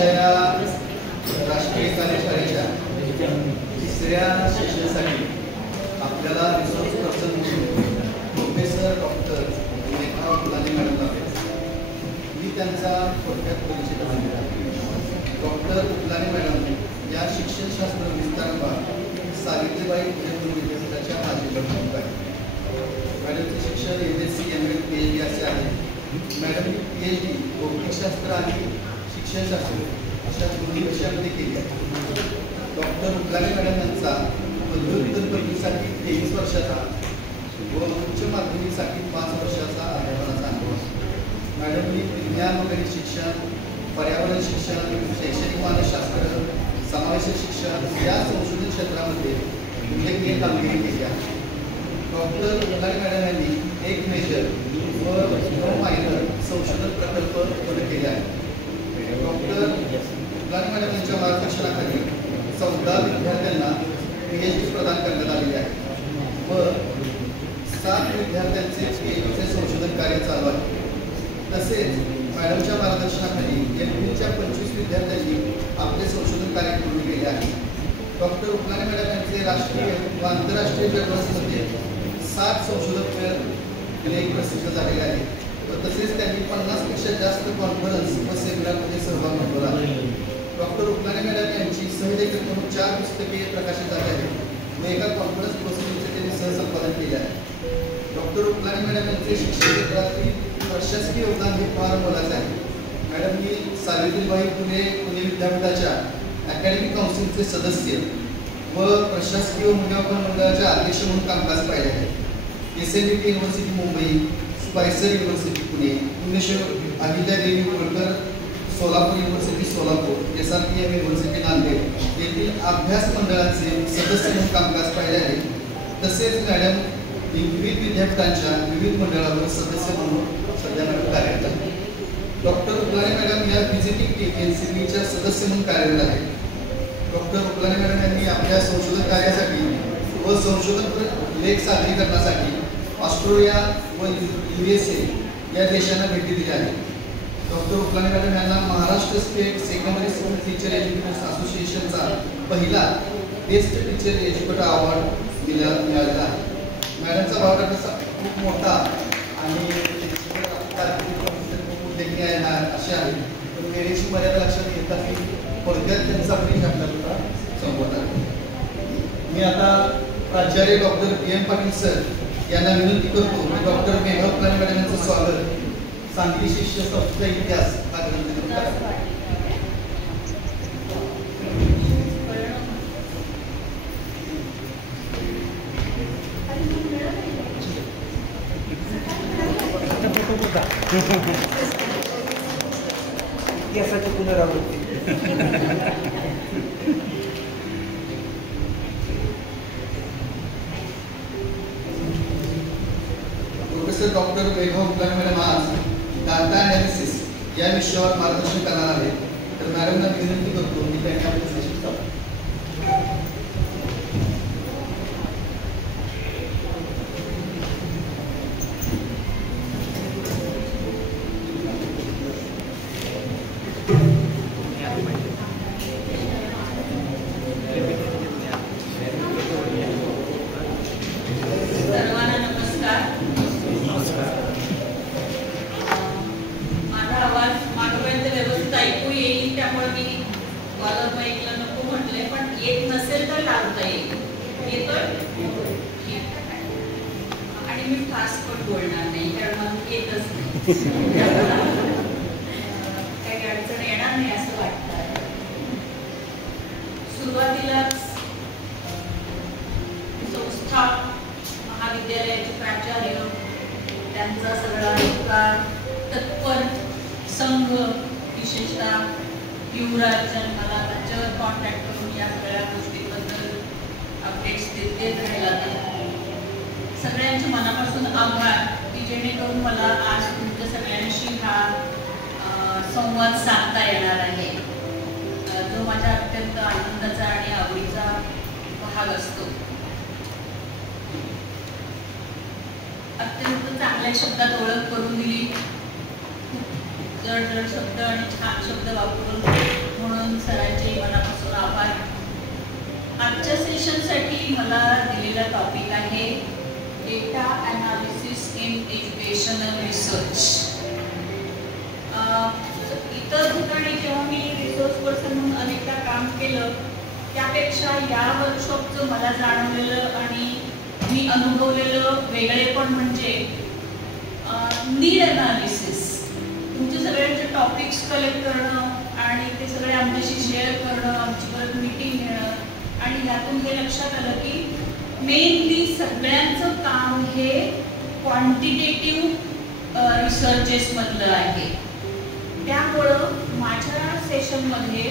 आजच्या या राष्ट्रीय कार्यशाळेच्या तिसऱ्या सेशनसाठी आपल्याला रिसोर्स पर्सन म्हणून प्रोफेसर डॉक्टर मेघा फुलाने मॅडम आहेत. मी त्यांचा थोडक्यात परिचय झालेला आहे. डॉक्टर फुलाने मॅडम या शिक्षणशास्त्र विस्तार विभाग सावित्रीबाई फुले विद्यापीठाच्या माजी प्रमुख आहेत. मॅडमचे शिक्षण MSc ML PhD असे आहे. मॅडम PhD भौतिकशास्त्र आणि शिक्षणशास्त्र अशा दोन्ही विषयांमध्ये केली आहे. डॉक्टर फुलाने मॅडम यांचा पदव्युत्तर पदवीसाठी 23 वर्षाचा व उच्च माध्यमिकसाठी 5 वर्षाचा अध्यापनाचा अनुभव आहे. मॅडमनी विज्ञान व गणित शिक्षण, पर्यावरण शिक्षण, शैक्षणिक मानसशास्त्र, समावेशक शिक्षण या संशोधन क्षेत्रामध्ये उल्लेखनीय कामगिरी केली आहे. डॉक्टर फुलाने मॅडम यांनी एक मेजर व 9 मायनर संशोधन प्रकल्प पूर्ण केले आहेत. डॉक्टर फुलाने मॅडम यांच्या मार्गदर्शनाखाली 14 विद्यार्थ्यांना PhD प्रदान करण्यात आलेले आहे व 7 विद्यार्थ्यांचे PhDचे संशोधन कार्य चालू आहे. तसेच मॅडमच्या मार्गदर्शनाखाली MPhilच्या 25 विद्यार्थ्यांनी आपले संशोधन कार्य पूर्ण केले आहे. डॉक्टर फुलाने मॅडम यांचे राष्ट्रीय व आंतरराष्ट्रीय जर्नल्समध्ये 7 संशोधक लेख प्रसिद्ध झालेले आहेत. तसेच त्यांनी 50पेक्षा जास्त कॉन्फरन्स व सेमिनारमध्ये सहभाग नोंदवला आहे. डॉक्टर फुलाने मॅडम यांची सहलेखन म्हणून 4 पुस्तके प्रकाशित झाली आहेत व एका कॉन्फरन्स प्रोसिडिंगचे त्यांनी सहसंपादन केले आहे. डॉक्टर फुलाने मॅडम यांचे शिक्षण क्षेत्रातील प्रशासकीय योगदान हे फार मोलाचे आहे. मॅडमनी सावित्रीबाई फुले विद्यापीठाच्या अकॅडमिक काउन्सिलचे सदस्य व प्रशासकीय मूल्यांकन मंडळाचे अध्यक्ष म्हणून कामकाज पाहिले आहे. SNDT university Mumbai, spicer university Pune, Punyashwar Ahilyadevi Holkar Solapur university Solapur, SRPM university Nanded येथील अभ्यास मंडळाचे सदस्य म्हणून कामकाज पाहिले आहे. तसेच मॅडम विविध विद्यापीठांच्या विविध मंडळावर सदस्य म्हणून सध्या मॅडम कार्यरत आहेत. डॉक्टर फुलाने मॅडम या व्हिजिटिंग टीम NCBच्या सदस्य म्हणून कार्यरत आहेत. डॉक्टर फुलाने मॅडम यांनी आपल्या संशोधन कार्यासाठी व संशोधन लेख सादरीकरणासाठी ऑस्ट्रेलिया व USA या देशांना भेटी दिल्या आहेत. डॉक्टर फुलाने मॅडम यांना Maharashtra state secondary school teacher educators असोसिएशनचा पहिला बेस्ट टीचर एज्युकेटर अवॉर्ड मिळालेला आहे. मॅडमचा बायोडाटा खूप मोठा आणि उल्लेखनीय असे आहे. पण वेळेची मर्यादा लक्षात घेता की थोडक्यात त्यांचा परिचय आपल्याला संबोधणार. मी आता प्राचार्य डॉक्टर PM पाटील सर यांना विनंती करतो की डॉक्टर मेघा फुलाने मॅडम यांचं स्वागत सांगली शिष्य संस्थेचा इतिहास हा ग्रंथ इतिहासाची पुनरावृत्ती. प्रोफेसर डॉक्टर मेघा फुलाने मॅडम आज डाटा ॲनालिसिस या विषयावर मार्गदर्शन करणार आहे. तर मॅडमना विनंती करतो की त्यांनी आपलं सेशन चालू. काही अडचण येणार नाही असं वाटतं. सुरुवातीलाच संस्था महाविद्यालयाचे प्राचार्य त्यांचा सगळा इतका तत्पर संघ, विशेषतः युवराजन मला त्याच्यावर कॉन्टॅक्ट करून या सगळ्या गोष्टींबद्दल अपडेट्स देत राहिला. सगळ्यांचे मनापासून आभार की जेणेकरून मला आज तुमच्या सगळ्यांशी हा संवाद साधता येणार आहे, जो माझ्या अत्यंत आनंदाचा आणि आवडीचा भाग असतो. अत्यंत चांगल्या शब्दात ओळख करून दिली. जड शब्द आणि छान शब्द वापरून म्हणून सरांचे मनापासून आभार. आजच्या सेशनसाठी मला दिलेला टॉपिक आहे data analysis in educational research. इतर ठिकाणी जेव्हा मी रिसोर्स पर्सन म्हणून अनेकदा काम केलं त्यापेक्षा या वर्कशॉपचं मला जाणवलेलं आणि मी अनुभवलेलं वेगळेपण म्हणजे नीड अनालिसिस. तुमचे सगळ्यांचे टॉपिक्स कलेक्ट करणं आणि ते सगळे आमच्याशी शेअर करणं, आमची परत मीटिंग घेणं आणि यातून हे लक्षात आलं की मेनली सगळ्यांचं काम हे क्वांटिटेटिव्ह रिसर्चेसमधलं आहे. त्यामुळं माझ्या सेशनमध्ये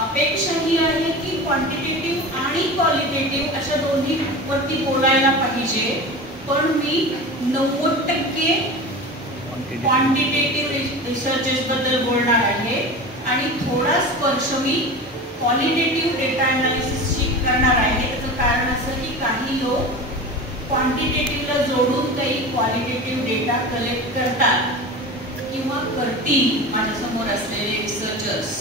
अपेक्षा ही आहे की क्वांटिटेटिव्ह आणि क्वालिटेटिव्ह अशा दोन्हीवरती बोलायला पाहिजे, पण मी 90% क्वांटिटेटिव्ह रिसर्चेसबद्दल बोलणार आहे आणि थोडा स्पर्श मी क्वालिटेटिव्ह डेटा अनालिसिसची करणार आहे. त्याचं कारण असं की काही लोक क्वांटिटेटिव्हला जोडून काही क्वालिटेटिव्ह डेटा कलेक्ट करतात किंवा करतील माझ्यासमोर असलेले रिसर्चर्स.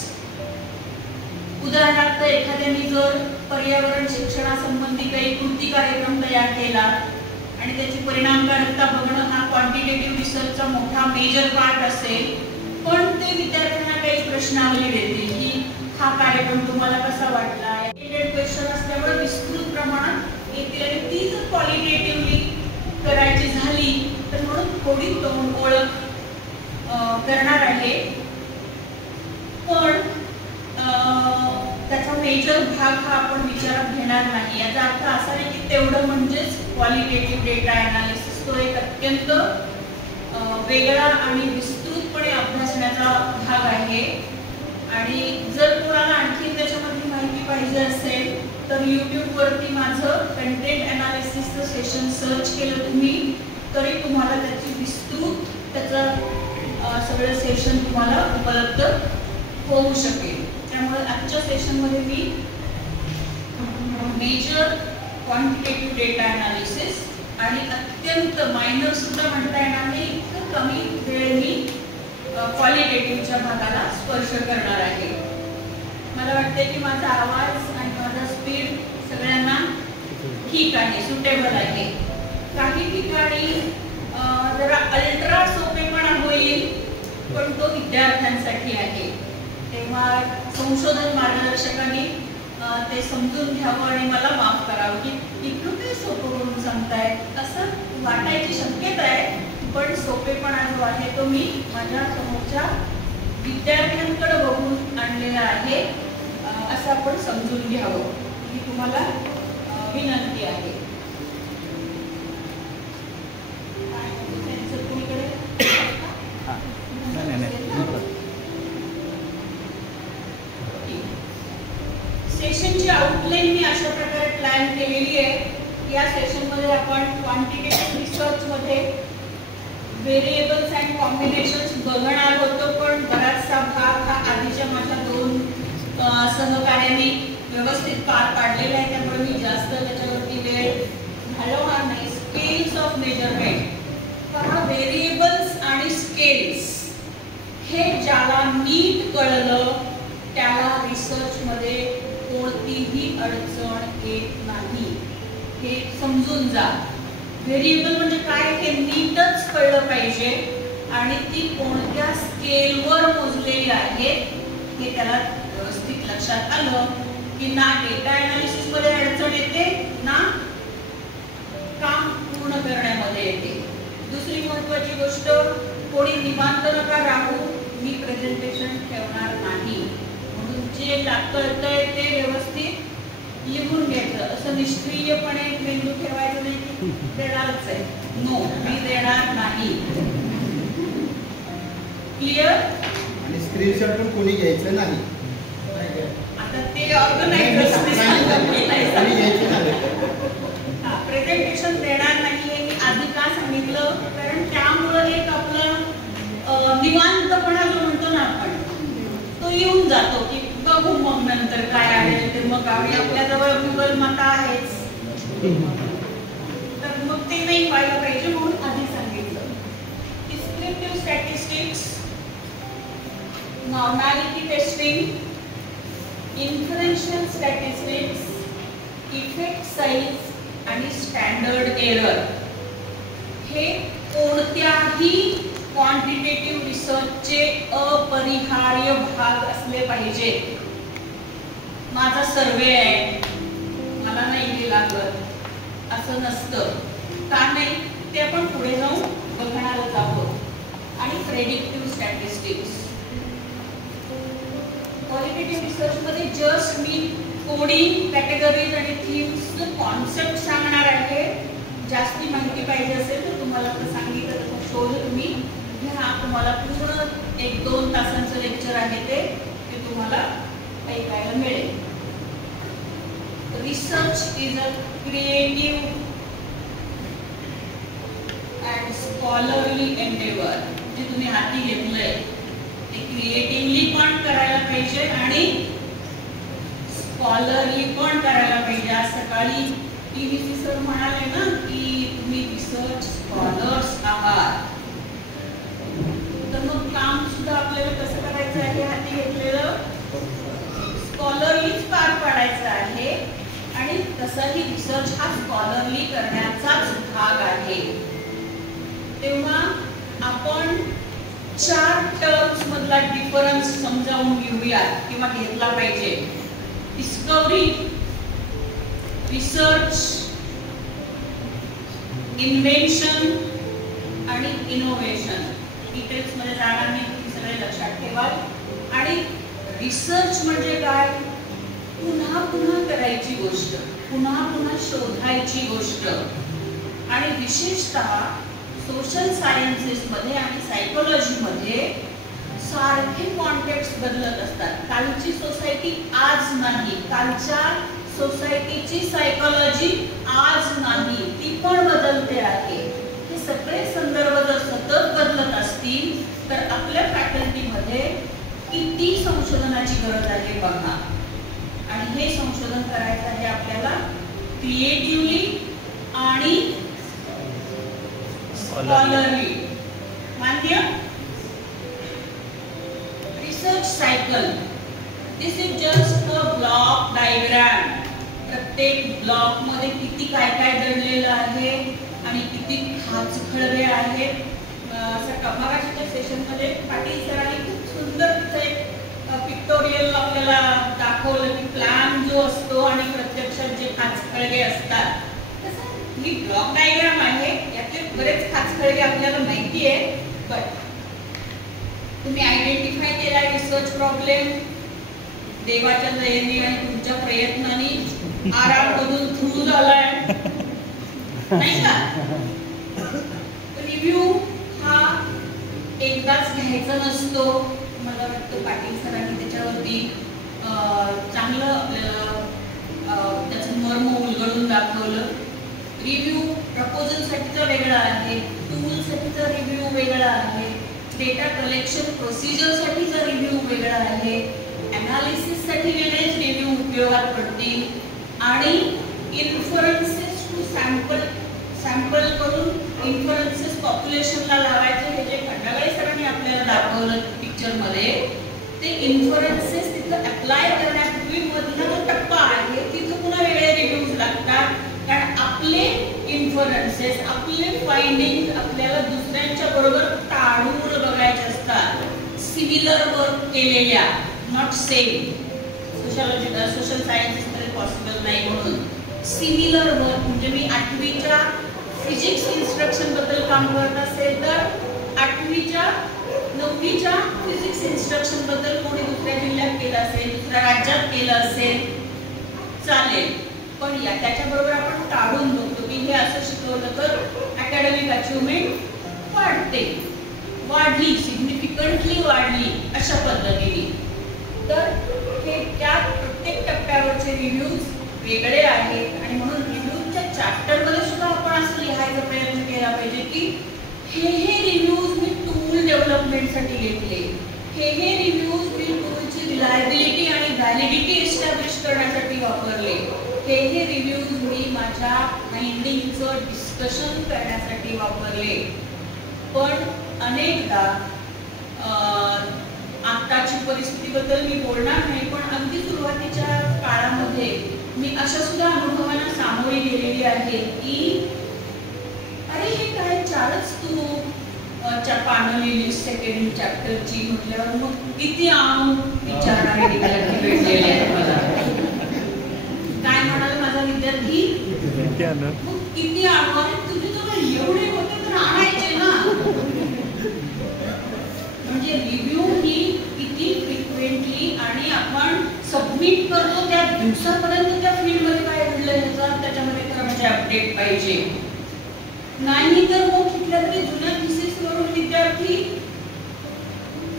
उदाहरणार्थ एखाद्याने जर पर्यावरण शिक्षणासंबंधी काही कृती कार्यक्रम तयार केला आणि त्याची परिणामकारकता बघणं हा क्वांटिटेटिव्ह रिसर्चचा मोठा मेजर पार्ट असेल, पण ते विद्यार्थ्यांना काही प्रश्नावली देतील की हा कार्यक्रम तुम्हाला कसा वाटला, क्वेश्चन असल्यामुळे विस्तृत प्रमाणात येतील आणि ती जर क्वालिटेटिव्हली करायची झाली तर म्हणून थोडी तोंड ओळख करणार आहे, पण त्याचा मेजर भाग हा आपण विचारात घेणार नाही. याचा अर्थ असा आहे की तेवढं म्हणजेच क्वालिटेटिव्ह डेटा अनालिसिस. तो एक अत्यंत वेगळा आणि विस्तृतपणे अभ्यासण्याचा भाग आहे. आणि जर कोणाला आणखी त्याच्यामध्ये माहिती पाहिजे असेल तर यूट्यूबवरती माझं कंटेंट अनालिसिसचं सेशन सर्च केलं तुम्ही तरी तुम्हाला त्याची विस्तृत त्याचं सगळं सेशन तुम्हाला उपलब्ध होऊ शकेल. त्यामुळे आजच्या सेशनमध्ये मी मेजर क्वांटिटेटिव्ह डेटा अनालिसिस आणि अत्यंत मायनर सुद्धा म्हणता येणार नाही इतकं कमी वेळ मी क्वालिटेटिव्हच्या भागाला स्पर्श करणार आहे. मला वाटते की माझा आवाज आणि माझा स्पीड सगळ्यांना ठीक आहे, सुटेबल आहे. काही ठिकाणी जरा अल्ट्रा सोपेपणा होईल, पण तो विद्यार्थ्यांसाठी आहे. तेव्हा संशोधन मार्गदर्शकांनी ते समजून घ्यावं आणि मला माफ करावं की इतकं काही सोपं करून सांगताय असं वाटायची शक्यता आहे, पण सोपेपणा जो आहे तो मी माझ्या समोरच्या विद्यार्थ्यांकडे बघून आणलेला आहे असं आपण समजून घ्यावं ही तुम्हाला विनंती आहे. सेशनची आउटलाईन मी अशा प्रकारे प्लॅन केलेली आहे. या सेशनमध्ये आपण क्वांटिटेटिव्ह रिसर्चमध्ये व्हेरिएबल्स अँड कॉम्बिनेशन्स बघणार होतो, पण बराचसा भाग हा आधीच्या माझ्या 2 सहकार्यांनी व्यवस्थित पार पाडलेला आहे, त्यामुळे मी जास्त त्याच्यावरती वेळ घालवणार नाही. Scales of measurement. पहा, व्हेरिएबल्स आणि स्केल्स हे ज्याला नीट कळलं त्याला रिसर्चमध्ये कोणतीही अडचण येत नाही. हे समजून जा. व्हेरिएबल म्हणजे काय हे नीटच कळलं पाहिजे आणि ती कोणत्या स्केलवर मोजलेली आहे हे त्याला व्यवस्थित लक्षात आलं की ना डेटा अनालिसिस मध्ये अडचण येते ना काम पूर्ण करण्यामध्ये येते. दुसरी महत्त्वाची गोष्ट, कोणी निवांत नका राहू, मी प्रेझेंटेशन ठेवणार नाही. म्हणून जे कळतंय ते व्यवस्थित लिहून घ्यायचं. असं निष्क्रियपणे मेंदू ठेवायचं नाही की देणारच आहे. नो, मी देणार नाही. क्लिअर? आणि स्क्रीनशॉट पण कोणी घ्यायचं नाही. आता ते ऑर्गनायझर्स प्रेझेंटेशन देणार नाही हे मी आधी का सांगितलं, कारण त्यामुळं एक आपला निवांतपणा जो म्हणतो ना आपण तो येऊन जातो की बघू मग नंतर काय आहे ते. मग आपल्याजवळ गुगल माता आहेच, तर मग ते नाही व्हायला पाहिजे म्हणून आधी सांगितलं. Descriptive statistics normality testing, inferential statistics, effect size आणि स्टँडर्ड एरर हे कोणत्याही क्वांटिटेटिव्ह रिसर्चचे अपरिहार्य भाग असले पाहिजे. माझा सर्वे आहे, मला नाही हे लागत असं नसतं. का नाही ते आपण पुढे जाऊन बघणारच आहोत. आणि प्रेडिक्टिव्ह स्टॅटिस्टिक्स, क्वालिटेटिव्ह रिसर्च मध्ये जस्ट मी कोडिंग, कॅटेगरीज आणि थीम्स कॉन्सेप्ट सांगणार आहे. जास्ती माहिती पाहिजे असेल तर तुम्हाला तर सांगितलं तर शोध तुम्ही घ्या. तुम्हाला पूर्ण 1-2 तासांचं लेक्चर आहे ते तुम्हाला ऐकायला मिळेल. Research is a creative and scholarly Endeavour. जे तुम्ही हाती घेतलंय ते क्रिएटिव्हली पण करायला पाहिजे आणि स्कॉलरली पण करायला पाहिजे. आज सकाळी टीव्ही सर म्हणाले ना की तुम्ही रिसर्च स्कॉलर्स आहात, तर मग काम सुद्धा आपल्याला कसं करायचं आहे, हाती घेतलेलं स्कॉलरलीच पार पाडायचं आहे. आणि तसाही रिसर्च हा स्कॉलरली करण्याचाच भाग आहे. तेव्हा आपण 4 टर्म्स मधला डिफरन्स समजावून घेऊया किंवा घेतला पाहिजे. डिस्कव्हरी, रिसर्च, इन्व्हेन्शन आणि इनोव्हेशन. डिटेल्स मध्ये जाणार नाही, तुम्ही सगळे लक्षात ठेवाल. आणि रिसर्च म्हणजे काय, पुन्हा पुन्हा करायची गोष्ट, पुन्हा पुन्हा शोधायची गोष्ट. आणि विशेषतः सोशल सायन्सेस मध्ये आणि सायकोलॉजी मध्ये सारखे कॉन्टेक्स्ट बदलत असतात. कालची सोसायटी आज नाही, कालच्या सोसायटीची सायकोलॉजी आज नाही, ती पण बदलते आहे. हे सगळे संदर्भ जर सतत बदलत असतील तर आपल्या फॅकल्टीमध्ये किती संशोधनाची गरज आहे बघा. आणि हे संशोधन करायचं आहे आपल्याला क्रिएटिव्हली आणि स्कॉलरली. मान्य? Research cycle, this is just a block diagram. प्रत्येक ब्लॉक मध्ये किती काय काय दडलेलं आहे आणि किती खाचखळगे आहेत. मगाच्या सेशन मध्ये पाटील सरांनी खूप सुंदर एक पिक्टोरियल आपल्याला दाखवलं की प्लॅन जो असतो आणि प्रत्यक्षात जे खाचखळगे असतात, तसं ही ब्लॉक डायग्राम आहे. यातले बरेच खाचखळगे आपल्याला माहिती आहे, बट तुम्ही आयडेंटिफाय केला रिसर्च प्रॉब्लेम देवाच्या दयेने आणि तुमच्या प्रयत्नांनी आराममधून थ्रू झालाय नाही का. रिव्ह्यू हा एकदाच घ्यायचा नसतो. मला वाटतं पाटील सरांनी त्याच्यावरती चांगलं आपल्याला त्याचं मर्म उलगडून दाखवलं. रिव्ह्यू प्रपोजलसाठीचा वेगळा आहे, टूलसाठीचा रिव्ह्यू वेगळा आहे, डेटा कलेक्शन प्रोसिजरसाठीचा रिव्ह्यू वेगळा आहे, ॲनालिसिससाठी वेगळेच रिव्ह्यू उपयोगात पडतील. आणि इन्फरन्सेस टू सॅम्पल करून इन्फरन्सेस पॉप्युलेशनला लावायचे, हे जे खंडागळे सरांनी आपल्याला दाखवलं पिक्चरमध्ये, ते इन्फरन्सेस तिथं अप्लाय करण्यापूर्वी मधला जो टप्पा आहे तिथं पुन्हा वेगळे रिव्ह्यूज लागतात. कारण आपले इन्फरन्सेस, आपले फाइंडिंग आपल्याला दुसऱ्यांच्या बरोबर टाळून बघायचे असतात. सिमिलर वर्क केलेल्या, नॉट सेम. सोशल सायन्सेस मध्ये पॉसिबल नाही. म्हणून सिमिलर वर्क म्हणजे मी 8वीच्या फिजिक्स इन्स्ट्रक्शन बद्दल काम करत असेल तर 8वीच्या 9वीच्या फिजिक्स इन्स्ट्रक्शन बद्दल कोणी दुसऱ्या जिल्ह्यात केलं असेल, दुसऱ्या राज्यात केलं असेल, चालेल. पण त्याच्याबरोबर आपण टाळून बघतो की हे असं शिकवलं तर अकॅडमिक अचिव्हमेंट वाढली, सिग्निफिकंटली वाढली अशा पद्धतीने. तर हे त्या प्रत्येक टप्प्यावरचे रिव्ह्यूज वेगळे आहेत. आणि म्हणून रिव्ह्यूच्या चॅप्टरमध्ये सुद्धा आपण असं लिहायचा प्रयत्न केला पाहिजे की हे रिव्ह्यूज मी टूल डेव्हलपमेंटसाठी घेतले, हे रिव्ह्यूज मी टूलची रिलायबिलिटी आणि व्हॅलिडिटी एस्टॅब्लिश करण्यासाठी वापरले, हे रिव्ह्यूज मी माझ्या फाइंडिंगचं डिस्कशन करण्यासाठी वापरले. पण अनेकदा आताची गोष्टीबद्दल मी बोलणार नाही, पण अगदी सुरुवातीच्या काळामध्ये मी अशा सुद्धा अनुभवांना सामोरी गेलेली आहे की अरे हे काय चारच तू पानं लिहिली सेकंड चॅप्टरची म्हटल्यावर मग किती विचारणारे विद्यार्थी भेटलेले आहेत मला. काय म्हणाल माझा विद्यार्थी, मग किती आणि तुम्ही तर एवढे होते तर आणायचे ना. म्हणजे रिव्ह्यू ही किती फ्रिक्वेंटली आणि आपण सबमिट करतो त्या दिवसापर्यंत त्या फील्डमध्ये काय घडलं याचा त्याच्यामध्ये खरं म्हणजे अपडेट पाहिजे. नाही तर मग कुठल्या तरी जुन्या थिसिस वरून विद्यार्थी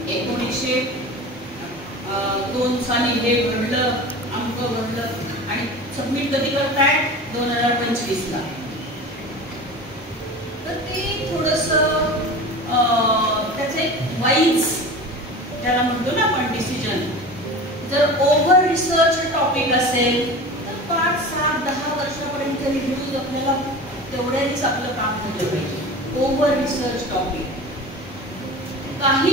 1902 साली हे घडलं अंक घडलं आणि सबमिट कधी करताय 2025 ला. तर ते थोडंसं त्याचे वाईज ज्याला म्हणतो ना आपण डिसिजन, जर ओव्हर रिसर्च टॉपिक असेल तर 5, 7, 10 वर्षापर्यंत रिव्ह्यूज आपल्याला तेवढ्यानेच आपलं काम झालं पाहिजे. Over research topic. काही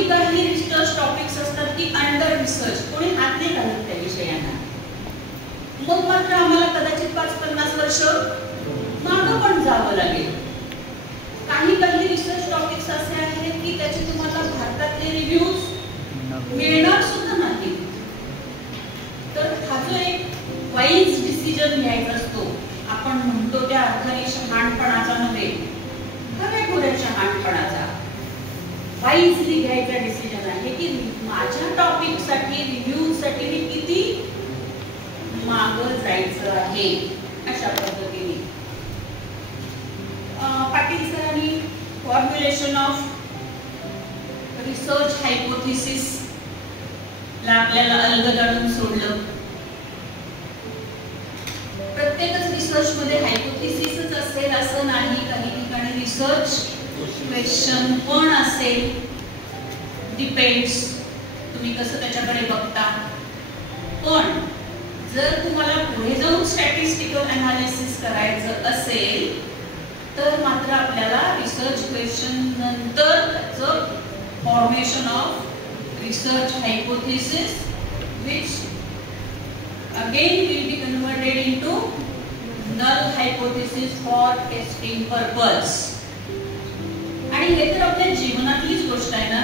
रिसर्च टॉपिक्स असतात की अंडर रिसर्च, कोणी हात नाही घालत त्या विषयांना. मग मात्र आम्हाला कदाचित 5-50 वर्ष मागं पण जावं लागेल. काही रिसर्च टॉपिक्स असे आहेत की त्याचे तुम्हाला भारतातले रिव्ह्यूज मिळणार सुद्धा नाही. तर हा जो एक वाईज डिसिजन घ्यायचा असतो, आपण म्हणतो त्या अर्थाने शहाणपणाचा नव्हे, खऱ्या शहाणपणाचा, वाईजली घ्यायचा डिसिजन आहे की माझ्या टॉपिक साठी रिव्ह्यू साठी मी किती मागं जायचं आहे. अशा पद्धतीने पाटील सरांनी फॉर्म्युलेशन ऑफ रिसर्च हायपोथेसिस ला आपल्याला अलगद सोडलं. प्रत्येकच रिसर्च मध्ये हायपोथेसिसच असेल असं नाही, काही ठिकाणी रिसर्च क्वेश्चन पण असेल. डिपेंड्स तुम्ही कसं त्याच्याकडे बघता. पण जर तुम्हाला पुढे जाऊन स्टॅटिस्टिकल अनालिसिस करायचं असेल तर मात्र आपल्याला रिसर्च क्वेश्चन नंतर त्याचं formation of research hypothesis which again will be converted into null hypothesis for testing purpose. आणि हे तर आपल्या जीवनातलीच गोष्ट आहे ना.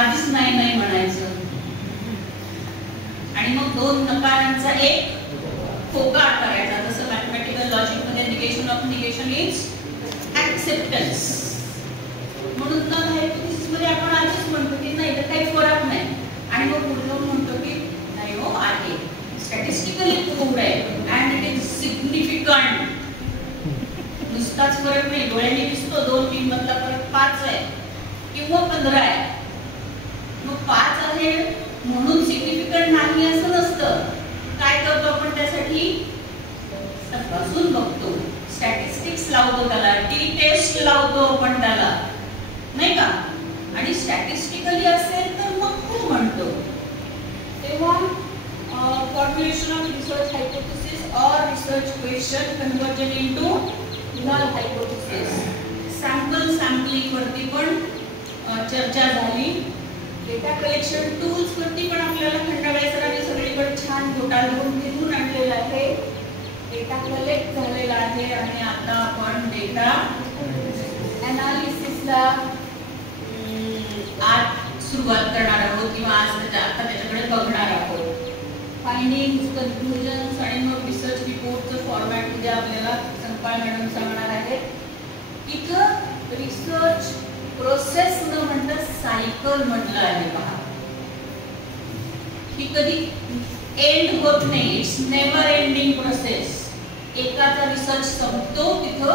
आधीच नाही म्हणायचं आणि मग 2 नकारांचा एक होकार करायचा. जसं मॅथमॅटिकल लॉजिक मध्ये negation of negation is acceptance. म्हणून नल हायपोथेसिस मध्ये आपण आधीच म्हणतो की नाही तर काही फरक नाही आणि मग पुढे म्हणतो की नाही हो आहे, स्टॅटिस्टिकली प्रूव्ड आहे अँड इट इज सिग्निफिकंट. नुसताच फरक नाही, डोळ्यांनी दिसतो 2-3 मधला फरक 5 आहे किंवा 15 आहे. मग 5 आहे म्हणून सिग्निफिकंट नाही असं नसतं. काय करतो आपण त्यासाठी तपासून बघतो, स्टॅटिस्टिक्स लावतो, त्याला टी टेस्ट लावतो आपण त्याला, नाही का. आणि स्टॅटिस्टिकली असेल तर मग खूप म्हणतो. तेव्हा फॉर्म्युलेशन ऑफ रिसर्च हायपोथेसिस और research question conversion into null hypothesis. Sampling वरती पण चर्चा झाली. डेटा कलेक्शन टूल्स वरती पण आपल्याला खंडागळे सरांनी सगळीकडे छान गोटा लिहून आणलेला आहे. डेटा कलेक्ट झालेला आहे आणि आता आपण डेटा अनालिसिसला आज सुरुवात करणार आहोत किंवा आज आता त्याच्याकडे बघणार आहोत. फाइंडिंग्स, कन्क्लुजन्स आणि मग रिसर्च रिपोर्टचं फॉर्मॅट उद्या आपल्याला संपाळ मॅडम सांगणार आहेत. इथं रिसर्च प्रोसेस न म्हणता सायकल म्हटलं आहे पहा. ही कधी एंड होत नाही, इट्स नेव्हर एंडिंग प्रोसेस. एकाचा रिसर्च संपतो तिथं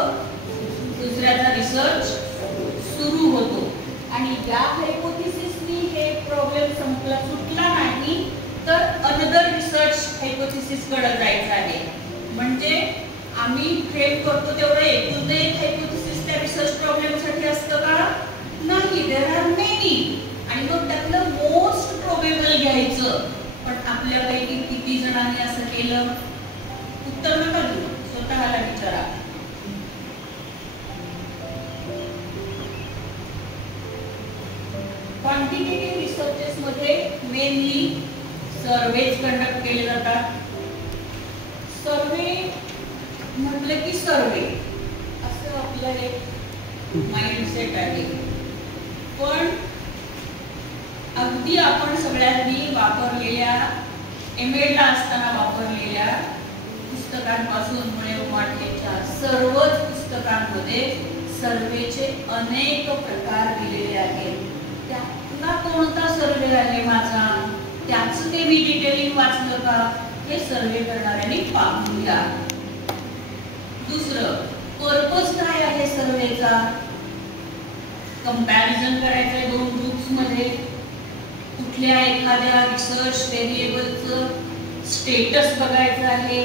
दुसऱ्याचा रिसर्च सुरू होतो आणि या हायपोथेसिसनी हे प्रॉब्लेम संपला सुटला नाही तर अनदर रिसर्च हायपोथेसिस कडे जायचं आहे. म्हणजे आम्ही फ्रेम करतो तेवढं एकूण एक हायपोथेसिस त्या रिसर्च प्रॉब्लेम साठी असतं का? नाही, देयर आर मेनी. आणि मग त्यातलं मोस्ट प्रोबेबल घ्यायचं. पण आपल्यापैकी किती जणांनी असं केलं? उत्तर नका देऊ, स्वतःला विचारा. क्वांटिटेटिव्ह रिसर्चेस मध्ये मेनली सर्वेज कंडक्ट केले जातात. सर्वे म्हटलं की सर्वे असं आपलं एक माइंडसेट आहे. पण अगदी आपण सगळ्यांनी वापरलेल्या एमएडला असताना वापरलेल्या पुस्तकांपासून मुळे उमाठेच्या सर्वच पुस्तकांमध्ये सर्वेचे अनेक प्रकार दिलेले आहेत. त्यातला कोणता सर्वे आहे माझा, त्याचं ते मी डिटेलिंग वाचलं का, हे सर्वे करणाऱ्यांनी पाहूया. दुसरं, पर्पज काय आहे सर्वेचा. कंपॅरिझन करायचं आहे दोन ग्रुप्स मध्ये. कुठल्या एखाद्या रिसर्च व्हेरिएबलचं स्टेटस बघायचं आहे,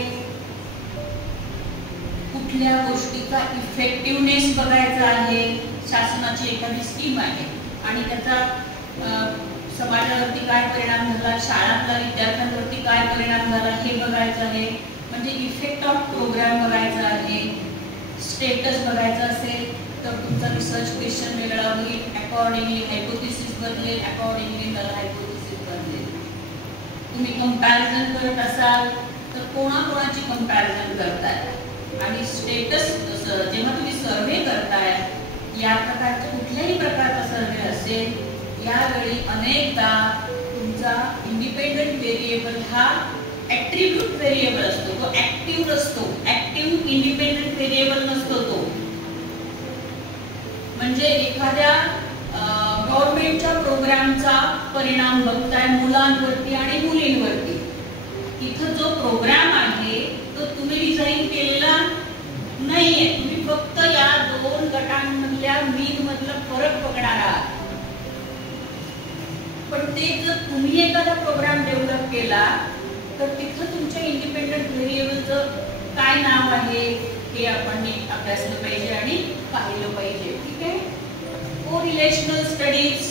कुठल्या गोष्टीचा इफेक्टिव्हनेस बघायचा आहे. शासनाची एखादी स्कीम आहे आणि त्याचा समाजावरती काय परिणाम झाला, शाळांतल्या विद्यार्थ्यांवरती काय परिणाम झाला हे बघायचं आहे. म्हणजे इफेक्ट ऑफ प्रोग्राम बघायचा आहे. स्टेटस बघायचा असेल तर तुमचा रिसर्च क्वेश्चन वेगळा होईल, अकॉर्डिंगली हायपोथेसिस बदलेल, अकॉर्डिंगली नल हायपोथेसिस बदलेल. तुम्ही कंपॅरिझन करत असाल तर कोणाकोणाची कंपॅरिझन करताय आणि स्टेटस जेव्हा तुम्ही सर्वे करताय, या प्रकारचा कुठल्याही प्रकारचा सर्वे असेल, यावेळी अनेकदा तुमचा इंडिपेंडंट व्हेरिएबल हा ॲट्रिब्यूट व्हेरिएबल असतो, तो ऍक्टिव्ह असतो. ऍक्टिव्ह इंडिपेंडंट व्हेरिएबल नसतो तो. म्हणजे एखाद्या गव्हर्नमेंटच्या प्रोग्रामचा परिणाम बघताय मुलांवरती आणि मुलींवरती. इथं जो प्रोग्राम आहे तो तुम्ही डिझाईन केलेला नाहीये. तुम्ही फक्त या दोन गटांमधल्या मीन मधला फरक बघणार आहात. पण ते जर तुम्ही एखादा प्रोग्राम डेव्हलप केला तर तिथं तुमच्या इंडिपेंडंट व्हेरिएबलचं काय नाव आहे हे आपण अभ्यासलं पाहिजे आणि पाहिलं पाहिजे. ठीक आहे. कोरिलेशनल स्टडीज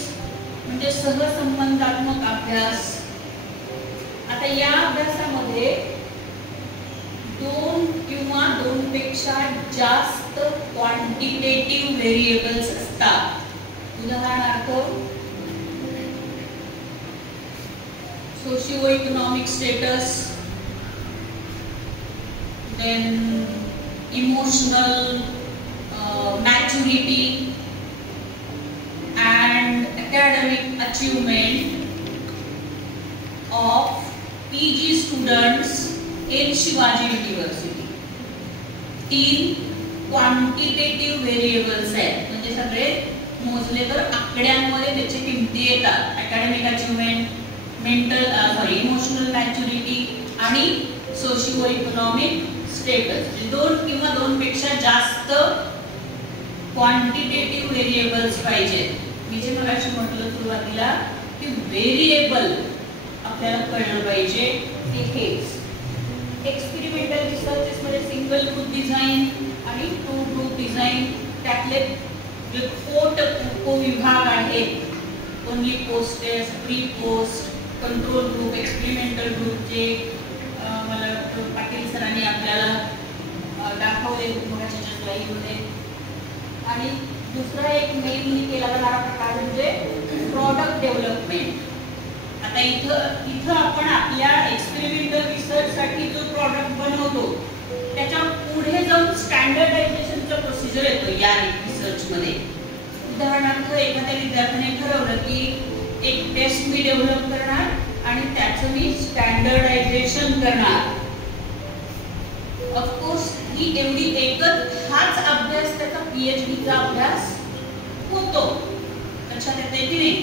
म्हणजे सहसंबंधात्मक अभ्यास. आता या अभ्यासामध्ये दोन किंवा दोनपेक्षा जास्त क्वांटिटेटिव्ह व्हेरिएबल्स असतात. उदाहरणार्थ socio-economic status, then emotional maturity and academic achievement of PG students in Shivaji University. 3 quantitative variables आहेत. म्हणजे सगळे मोजले तर आकड्यांमध्ये त्याची किमती येतात. अकॅडमिक अचिव्हमेंट, इमोशनल मॅच्युरिटी आणि सोशिओ इकॉनॉमिक स्टेटस. दोन किंवा दोनपेक्षा जास्त क्वांटिटेटिव्ह व्हेरिएबल्स पाहिजेत. मी जे मगाशी म्हटलं सुरुवातीला की व्हेरिएबल आपल्याला कळलं पाहिजे ते हेच. एक्सपेरिमेंटल रिसर्चेस मध्ये सिंगल ग्रुप डिझाईन आणि 2 ग्रुप डिझाईन. त्यातले जे उपविभाग आहेत, only post test, pre post, control group, experimental group, जे मला पाटील सरांनी आपल्याला दाखवले मगाच्या स्लाइडमध्ये. आणि दुसरा एक मेनली केला जाणारा प्रकार म्हणजे प्रॉडक्ट डेव्हलपमेंट. आता इथं आपण आपल्या एक्सपेरिमेंटल रिसर्च साठी जो प्रॉडक्ट बनवतो त्याच्या पुढे जाऊन स्टँडर्डायझेशनचा प्रोसिजर येतो या रिसर्च मध्ये. उदाहरणार्थ एखाद्या विद्यार्थ्याने ठरवलं की एक टेस्ट मी डेव्हलप करणार आणि त्याचं मी स्टँडर्डायझेशन करणार. ऑफकोर्स ही एवढी हाच अभ्यास त्याचा पीएचडीचा अभ्यास होतो, लक्षात येते की नाही.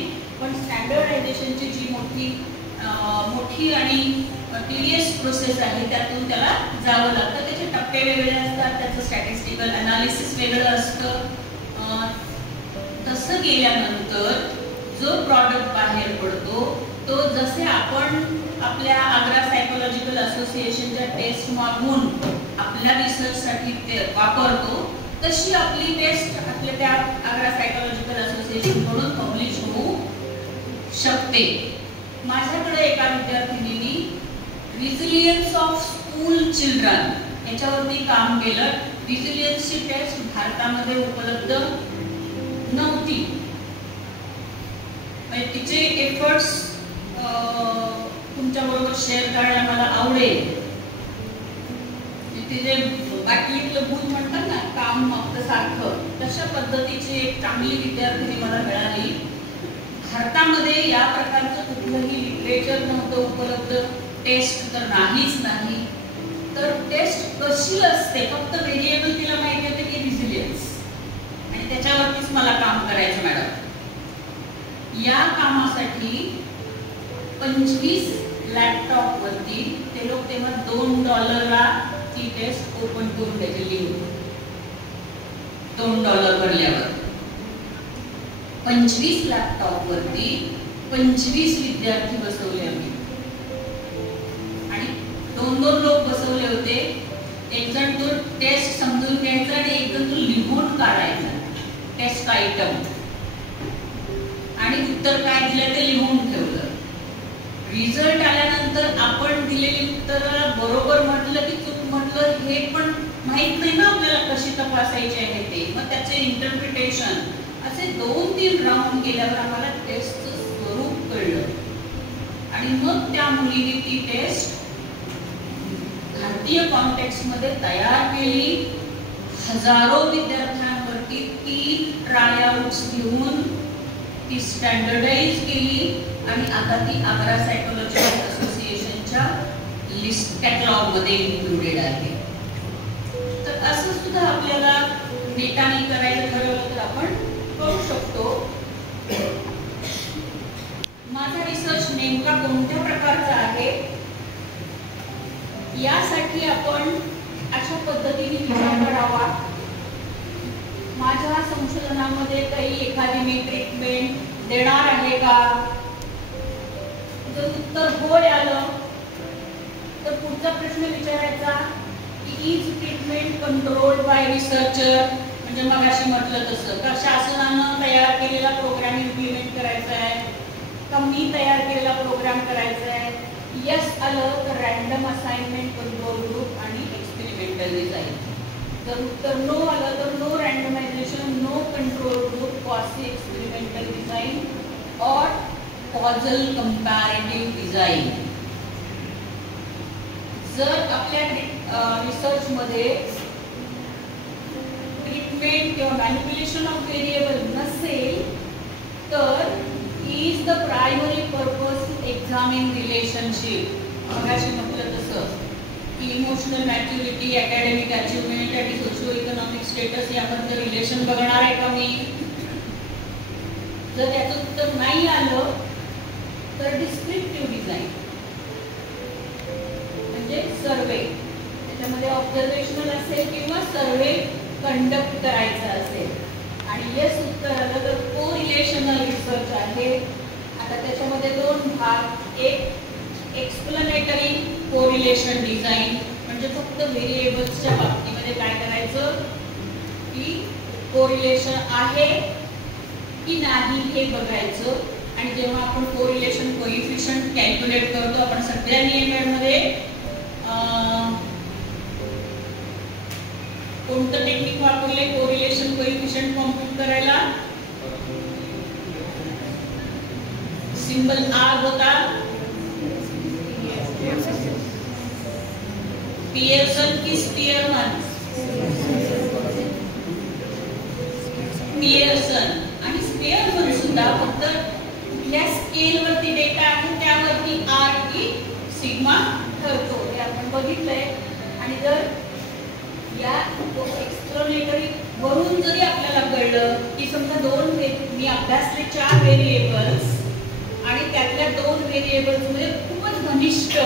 पण स्टँडर्डायझेशनची जी मोठी आणि टिडियस प्रोसेस आहे त्यातून त्याला जावं लागतं. त्याचे टप्पे वेगळे असतात, त्याचं स्टॅटिस्टिकल अनालिसिस वेगळं असतं. तसं गेल्यानंतर जो प्रॉडक्ट बाहेर पडतो तो जसे आपण आपल्या आग्रा सायकोलॉजिकल असोसिएशनच्या टेस्ट मागून आपल्या रिसर्च साठी वापरतो, तशी आपली टेस्ट आपल्या त्या आग्रा सायकोलॉजिकल असोसिएशन कडून पब्लिश होऊ शकते. माझ्याकडे एका विद्यार्थिनीने रिझिलियन्स ऑफ स्कूल चिल्ड्रन याच्यावरती काम केलं. रिझिलियन्सची टेस्ट भारतामध्ये उपलब्ध नव्हती. तिचे एफर्ट्स तुमच्याबरोबर शेअर करायला मला आवडेल. ते जे बाटलीतलं भूत म्हणतात ना, काम फक्त सारखं, तशा पद्धतीची एक चांगली विद्यार्थिनी मला मिळाली. भारतामध्ये या प्रकारचं कुठलंही लिटरेचर नव्हतं उपलब्ध, टेस्ट तर नाहीच नाही. तर टेस्ट कशी असते, फक्त व्हेरिएबल तिला माहिती होते की रिझिलियन्स, आणि त्याच्यावरतीच मला काम करायचं मॅडम. या कामासाठी 25 लॅपटॉप वरती ते लोक तेव्हा $2 ती टेस्ट ओपन करून द्यायची लिंक. $2 भरल्यावर 25 लॅपटॉप वरती 25 विद्यार्थी बसवले आम्ही, आणि 2-2 लोक बसवले होते. एक जण तो टेस्ट समजून घ्यायचा आणि एक जण तो लिहून काढायचा टेस्ट आयटम, आणि उत्तर काय दिलं ते लिहून ठेवलं. रिझल्ट आल्यानंतर आपण दिलेली उत्तराला बरोबर म्हटलं की चूक म्हटलं हे पण माहित नाही ना आपल्याला, कशी तपासायची आहे ते. मग त्याचे इंटरप्रिटेशन असे 2-3 राऊंड केल्यावर आम्हाला टेस्टचं स्वरूप कळलं, आणि मग त्या मुलीने ती टेस्ट भारतीय कॉन्टेक्स्ट मध्ये तयार केली. हजारो विद्यार्थ्यांवरती 3 ट्रायआउट्स घेऊन ती स्टँडर्डाइज केली, आणि आता ती आग्रा सायकोलॉजिकल असोसिएशनच्या लिस्ट कॅटलॉग मध्ये इन्क्लुडेड आहे. तर असं सुद्धा आपल्याला नेटाने करायचं ठरवलं तर आपण करू शकतो. माझा रिसर्च नेमका कोणत्या प्रकारचा आहे यासाठी आपण अशा पद्धतीने विचार करावा. माझ्या संशोधनामध्ये काही एखादी मी ट्रीटमेंट देणार आहे का? जर उत्तर होय आलं तर पुढचा प्रश्न विचारायचा की is treatment controlled by researcher, म्हणजे मगाशी म्हटलं तसं का शासनानं तयार केलेला प्रोग्राम इम्प्लिमेंट करायचा आहे का मी तयार केलेला प्रोग्राम करायचा आहे. यस आलं तर रॅन्डम असाइनमेंट, कंट्रोल ग्रुप आणि एक्सपेरिमेंटल डिझाइन. जर उत्तर नो आलं तर no randomization, no control group, quasi experimental design और कॉजल कंपॅरेटिव्ह डिझाइन. जर आपल्या रिसर्च मध्ये ट्रीटमेंट किंवा मॅनिप्युलेशन ऑफ व्हेरिएबल नसेल तर is the primary purpose to examine relationship. मगाशी म्हटलं तसं की इमोशनल मॅच्युरिटी, अकॅडमिक अचिव्हमेंट आणि सोशिओ इकॉनॉमिक स्टेटस यामधलं रिलेशन बघणार आहे का मी? जर त्याचं उत्तर नाही आलं तर डिस्क्रिप्टिव्ह डिझाइन म्हणजे सर्वे, त्याच्यामध्ये ऑब्झर्वेशनल असेल किंवा सर्वे कंडक्ट करायचा असेल. आणि यस उत्तर आलं तर को रिलेशनल रिसर्च आहे. आता त्याच्यामध्ये 2 भाग, एक एक्सप्लेनेटरी कोरिलेशन डिझाइन म्हणजे फक्त व्हेरिएबल्सच्या बाबतीमध्ये काय करायचं की कोरिलेशन आहे की नाही हे बघायचं. आणि जेव्हा आपण कोरिलेशन कोइफिशियंट कॅल्क्युलेट करतो, आपण सगळ्यांनी एमएडमध्ये कोणतं टेक्निक वापरले कोरिलेशन कोइफिशियंट कॉम्प्युट करायला? सिंबल आर होता. पियर्सन की स्पियरमन? पियर्सन. आणि स्पियरमन सुद्धा फक्त कुठल्या स्केलवरती डेटा आहे त्यावरती आर की सिग्मा ठरतो हे आपण बघितलंय. आणि जर या एक्सप्लेनेटरी वरून जरी आपल्याला कळलं की समजा मी अभ्यासले 4 व्हेरिएबल्स आणि त्यातल्या 2 व्हेरिएबल्स मध्ये खूपच घनिष्ठ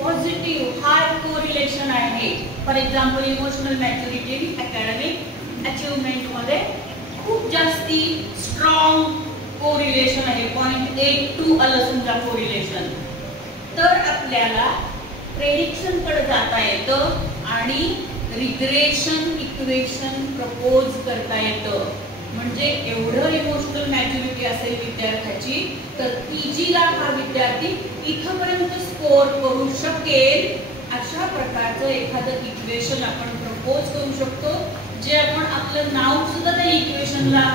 पॉझिटिव्ह हाय कोरिलेशन आहे. फॉर एक्झाम्पल इमोशनल मॅच्युरिटी आणि अकॅडमिक अचिव्हमेंट मध्ये खूप जास्ती स्ट्रॉंग कोरिलेशन आहे, 0.82 आलं समजा कोरिलेशन, तर आपल्याला प्रेडिक्शन कडे जाता येतं आणि रिग्रेशन इक्वेशन प्रपोज करता येतं. म्हणजे एवढं इमोशनल मॅच्युरिटी असेल विद्यार्थ्याची तर PGला हा विद्यार्थी इथपर्यंत स्कोअर करू शकेल अशा प्रकारचं एखादं इक्वेशन आपण प्रपोज करू शकतो, जे आपण आपलं नाव सुद्धा त्या इक्वेशनला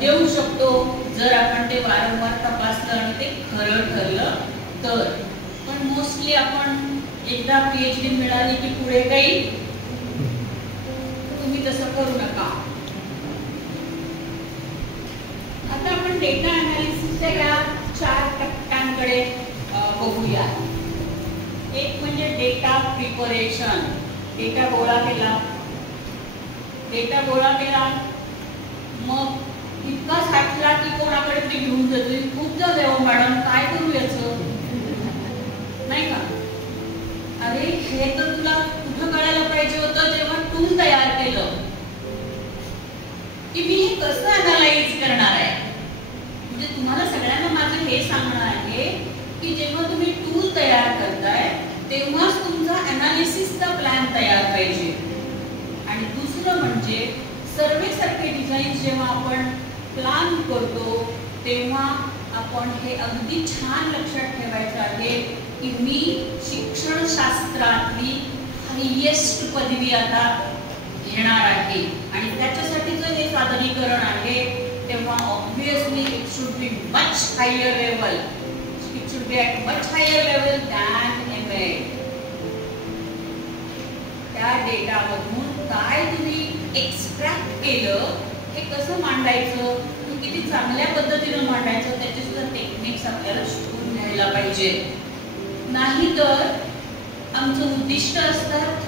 देऊ शकतो जर आपण ते वारंवार तपासलं आणि ते खरं ठरलं तर. मोस्टली आपण एकदा PhD मिळाली की पुढे काही तुम्ही तसं करू नका. आता आपण डेटा अनालिसिसच्या या 4 टप्प्यांकडे बघूया. एक म्हणजे डेटा प्रिपरेशन. डेटा गोळा केला मग इतका साठला की कोणाकडे ते घेऊन जातो. खूप झाले हो मॅडम, काय करू याचं, नाही का? अरे हे तर तुला कुठं कळायला पाहिजे होतं जेव्हा टूल तयार केलं की मी हे कसं अनालाइज करणार आहे. म्हणजे तुम्हाला सगळ्यांना माझं हे सांगणं आहे की जेव्हा तुम्ही टूल तयार करताय तेव्हाच तुमचा अनालिसिसचा प्लॅन तयार पाहिजे. आणि दुसरं म्हणजे सर्वे सारखे डिझाईन जेव्हा आपण प्लॅन करतो तेव्हा आपण हे अगदी छान लक्षात ठेवायचं आहे की मी शिक्षणशास्त्रातली हायेस्ट पदवी आता घेणार आहे आणि त्याच्यासाठी जर हे सादरीकरण आहे तेव्हा obviously it should be much higher level. It should be at much higher level than MA. त्या डेटामधून काय तुम्ही एक्स्ट्रॅक्ट केलं हे कसं मांडायचं, किती चांगल्या पद्धतीने मांडायचं त्याचे सुद्धा टेक्निक्स आपल्याला शिकून घ्यायला पाहिजे. नाहीतर आमचं उद्दिष्ट असतात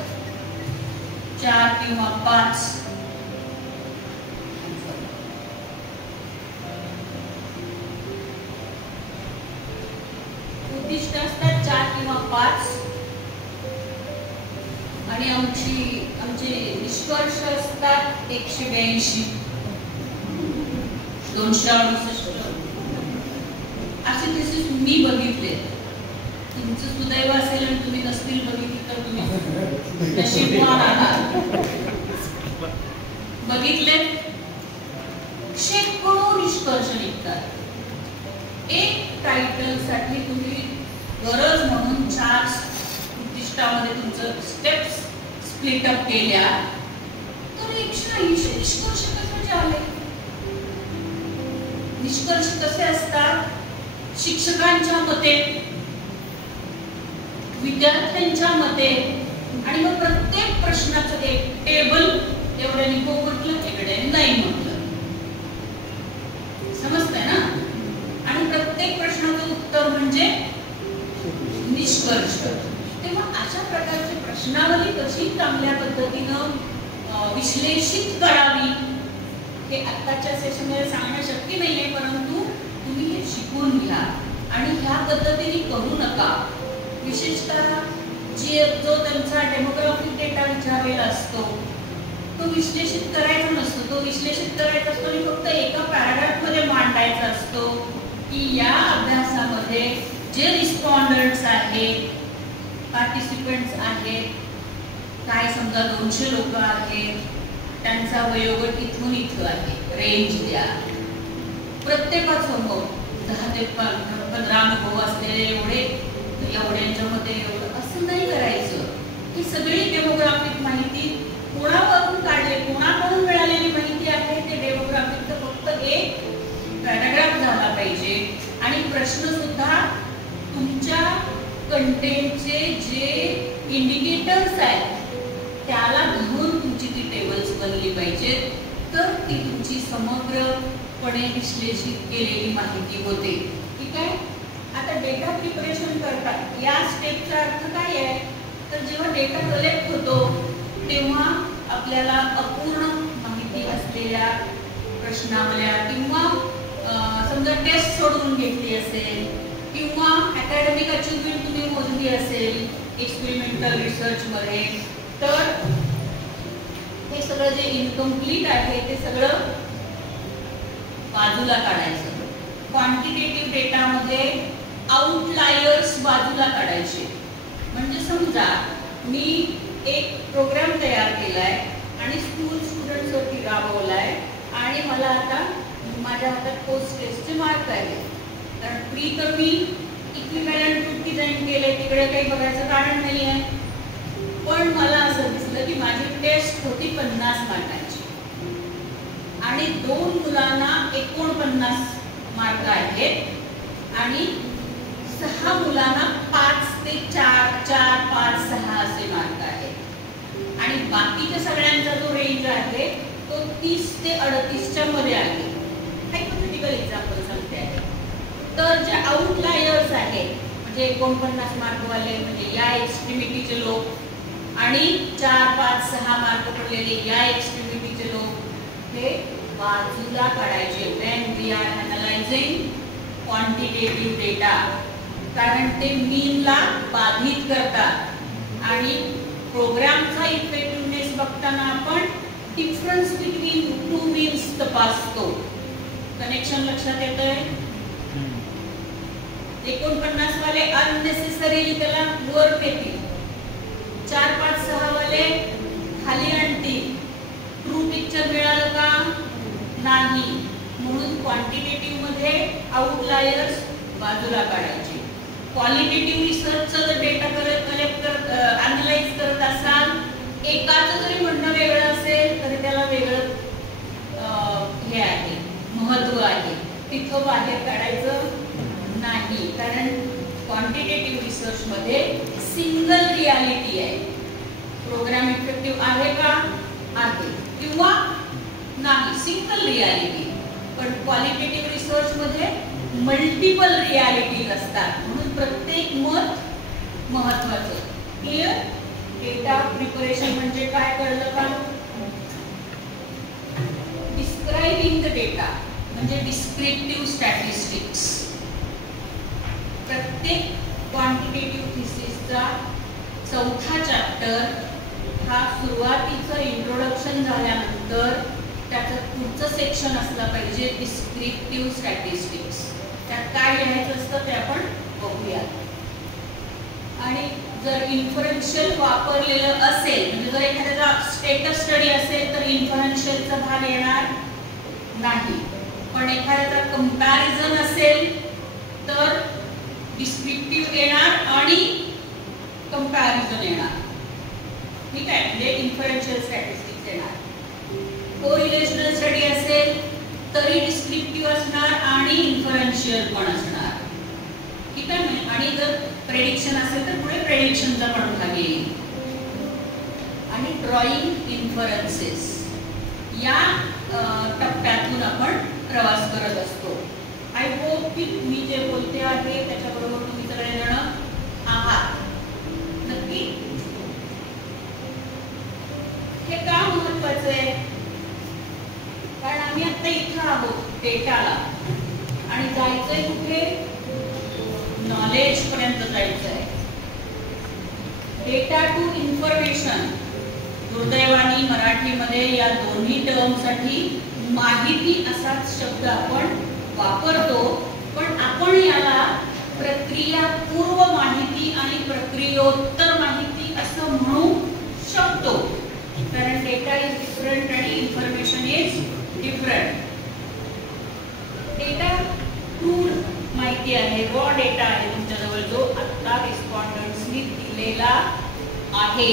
4 किंवा 5. उद्दिष्ट असतात 4 किंवा 5 आणि आमचे निष्कर्ष असतात 182, 268 असे थिसीस मी बघितले. तुमचं सुदैव असेल आणि तुम्ही नसतील बघितले तर तुम्ही नशीबवान आहात. बघितले शेकडो निष्कर्ष निघतात. एक टायटल साठी तुम्ही गरज म्हणून 4 उद्दिष्टामध्ये तुमचं स्टेप्स स्प्लिट अप केल्या तर 180 निष्कर्ष कसे आले. निष्कर्ष कसे असतात, शिक्षकांच्या मते, विद्यार्थ्यांच्या मते आणि मग प्रत्येक प्रश्नाचं एक टेबल एवढ्याने हो म्हटलं एवढ्याने नाही म्हटलं. समजतंय ना? आणि प्रत्येक प्रश्नाचं उत्तर म्हणजे निष्कर्ष. तेव्हा अशा प्रकारची प्रश्नावली कशी चांगल्या पद्धतीनं विश्लेषित करावी हे आत्ताच्या सेशनमध्ये सांगणं शक्य नाहीये, परंतु तुम्ही हे शिकून घ्या आणि ह्या पद्धतीने करू नका. विशेषतः जो त्यांचा डेमोग्राफिक डेटा विचारलेला असतो तो विश्लेषित करायचा नसतो. तो विश्लेषित करायचा असतो आणि फक्त एका पॅराग्राफमध्ये मांडायचा असतो की या अभ्यासामध्ये जे रिस्पॉन्डंट्स आहेत, पार्टिसिपंट्स आहेत, काय समजा 200 लोक आहेत, त्यांचा वयोगट इथून इथं आहे, रेंज द्या. प्रत्येकाचं मग 10 ते 15 अनुभव असलेले एवढ्यांच्यामध्ये एवढं असं नाही करायचं. ही सगळी डेमोग्राफिक माहिती कोणावरून काढले, कोणाकडून मिळालेली माहिती आहे ते डेमोग्राफिकचं फक्त एक पॅराग्राफ झाला पाहिजे. आणि प्रश्न सुद्धा तुमच्या कंटेंटचे जे इंडिकेटर्स आहेत त्याला धरून तुमची ती टेबल्स बनली पाहिजेत, तर ती तुमची समग्रपणे विश्लेषित केलेली माहिती होते. ठीक आहे. आता डेटा प्रिपरेशन करतात या स्टेपचा अर्थ काय आहे तर जेव्हा डेटा कलेक्ट होतो तेव्हा आपल्याला अपूर्ण माहिती असलेल्या प्रश्नावल्या किंवा समजा टेस्ट सोडवून घेतली असेल किंवा अकॅडमिक अचिव्हमेंट तुम्ही मोजली असेल एक्सपेरिमेंटल रिसर्च मध्ये, तर हे सगळं जे इनकम्प्लीट आहे ते सगळं बाजूला काढायचं. क्वांटिटेटिव्ह डेटामध्ये आउटलायर्स बाजूला काढायचे. म्हणजे समजा मी एक प्रोग्राम तयार केलाय आणि स्कूल स्टुडंट्सवरती राबवलाय आणि मला आता माझ्या हातात पोस्ट टेस्टचे मार्क आहेत, कारण प्री तर मी इक्विव्हॅलंट डिझाईन केले, तिकडे काही बघायचं कारण नाही आहे. पण मला असं दिसलं की माझी टेस्ट होती 50 मार्कांची आणि 2 मुलांना 49 मार्क आहेत आणि 6 मुलांना 5 ते 30 ते 38च्या मध्ये आहे. हायपोथेटिकल एक्झाम्पल सांगते आहे. तर जे आउटलायर्स आहेत म्हणजे 49 मार्कवाले म्हणजे या एक्स्ट्रीमिटीचे लोक आणि 4, 5, 6 मार्क पडलेले या एक्स्ट्रीमिटीचे लोक हे बाजूला काढायचे when we are analysing quantitative data. कारण ते मीनला बाधित करतात आणि प्रोग्रामचा इफेक्टिव्हनेस बघताना आपण डिफरन्स बिटवीन टू मीन्स तपासतो. कनेक्शन लक्षात येतंय? 49 वाले अननेसेसरीली त्याला वर नेतील, 4, 5, 6 वाले खाली आणतील. ट्रू पिक्चर मिळालं का? नाही. म्हणून क्वांटिटेटिव्ह मध्ये आउटलायर्स बाजूला काढायचे. क्वालिटेटिव्ह रिसर्चचा जर डेटा कलेक्ट करत अॅनलाइज करत असाल, एकाचं जरी म्हणणं वेगळं असेल तरी त्याला वेगळं हे आहे, महत्त्व आहे. तिथं बाहेर काढायचं नाही. कारण क्वांटिटेटिव्ह रिसर्च मध्ये सिंगल रियालिटी आहे. प्रोग्राम इफेक्टिव्ह आहे का? आहे किंवा नाही, सिंगल रियालिटी. पण क्वालिटेटिव्ह रिसर्च मध्ये मल्टिपल रियालिटीज असतात. म्हणून प्रत्येक मत महत्त्वाचं. क्लिअर? डेटा प्रिपरेशन म्हणजे काय कळलं का? डिस्क्रायबिंग द डेटा म्हणजे डिस्क्रिप्टिव्ह स्टॅटिस्टिक्स. प्रत्येक क्वांटिटेटिव्ह थिसिसचा 4था चॅप्टर हा सुरुवातीचं इंट्रोडक्शन झाल्यानंतर त्याचं पुढचं सेक्शन असलं पाहिजे डिस्क्रिप्टिव्ह स्टॅटिस्टिक्स. त्यात काय लिहायचं असतं ते आपण बघूया. आणि जर इन्फरन्शियल वापरलेलं असेल म्हणजे जर एखाद्याचा स्टेटस स्टडी असेल तर इन्फरन्शियलचा भाग येणार नाही. पण एखाद्याचा कंपॅरिझन असेल तर डिस्क्रिप्टिव्ह येणार आणि कंपॅरिझन येणार. ठीक आहे? म्हणजे इन्फरन्शियल स्टॅटिस्टिक्स येणार. कोरिलेशनल स्टडी असेल तरी डिस्क्रिप्टिव्ह असणार आणि इन्फरन्शियल पण असणार. ठीक आहे? आणि जर प्रेडिक्शन असेल तर पुढे प्रेडिक्शनचा पण भाग येईल. आणि ड्रॉइंग इन्फरन्सेस या टप्प्यातून आपण प्रवास करत असतो. आय होप की मी जे बोलते आहे त्याच्याबरोबर तुम्ही सगळेजण आहात. नक्की? हे का महत्वाचं आहे? कारण आम्ही आता इथं आहोत डेटाला आणि जायचंय कुठे? नॉलेज पर्यंत जायचंय. Data to information. दुर्दैवाने मराठीमध्ये या दोन्ही टर्मसाठी माहिती असाच शब्द आपण वापरतो. पण आपण याला प्रक्रिया पूर्व माहिती आणि प्रक्रियोत्तर माहिती असं म्हणू शकतो. कारण डेटा इज डिफरंट आणि information is different. Data crude माहिती आहे, रॉ डेटा आहे तुमच्याजवळ जो आता रिस्पॉन्डंट्सनी दिलेला आहे.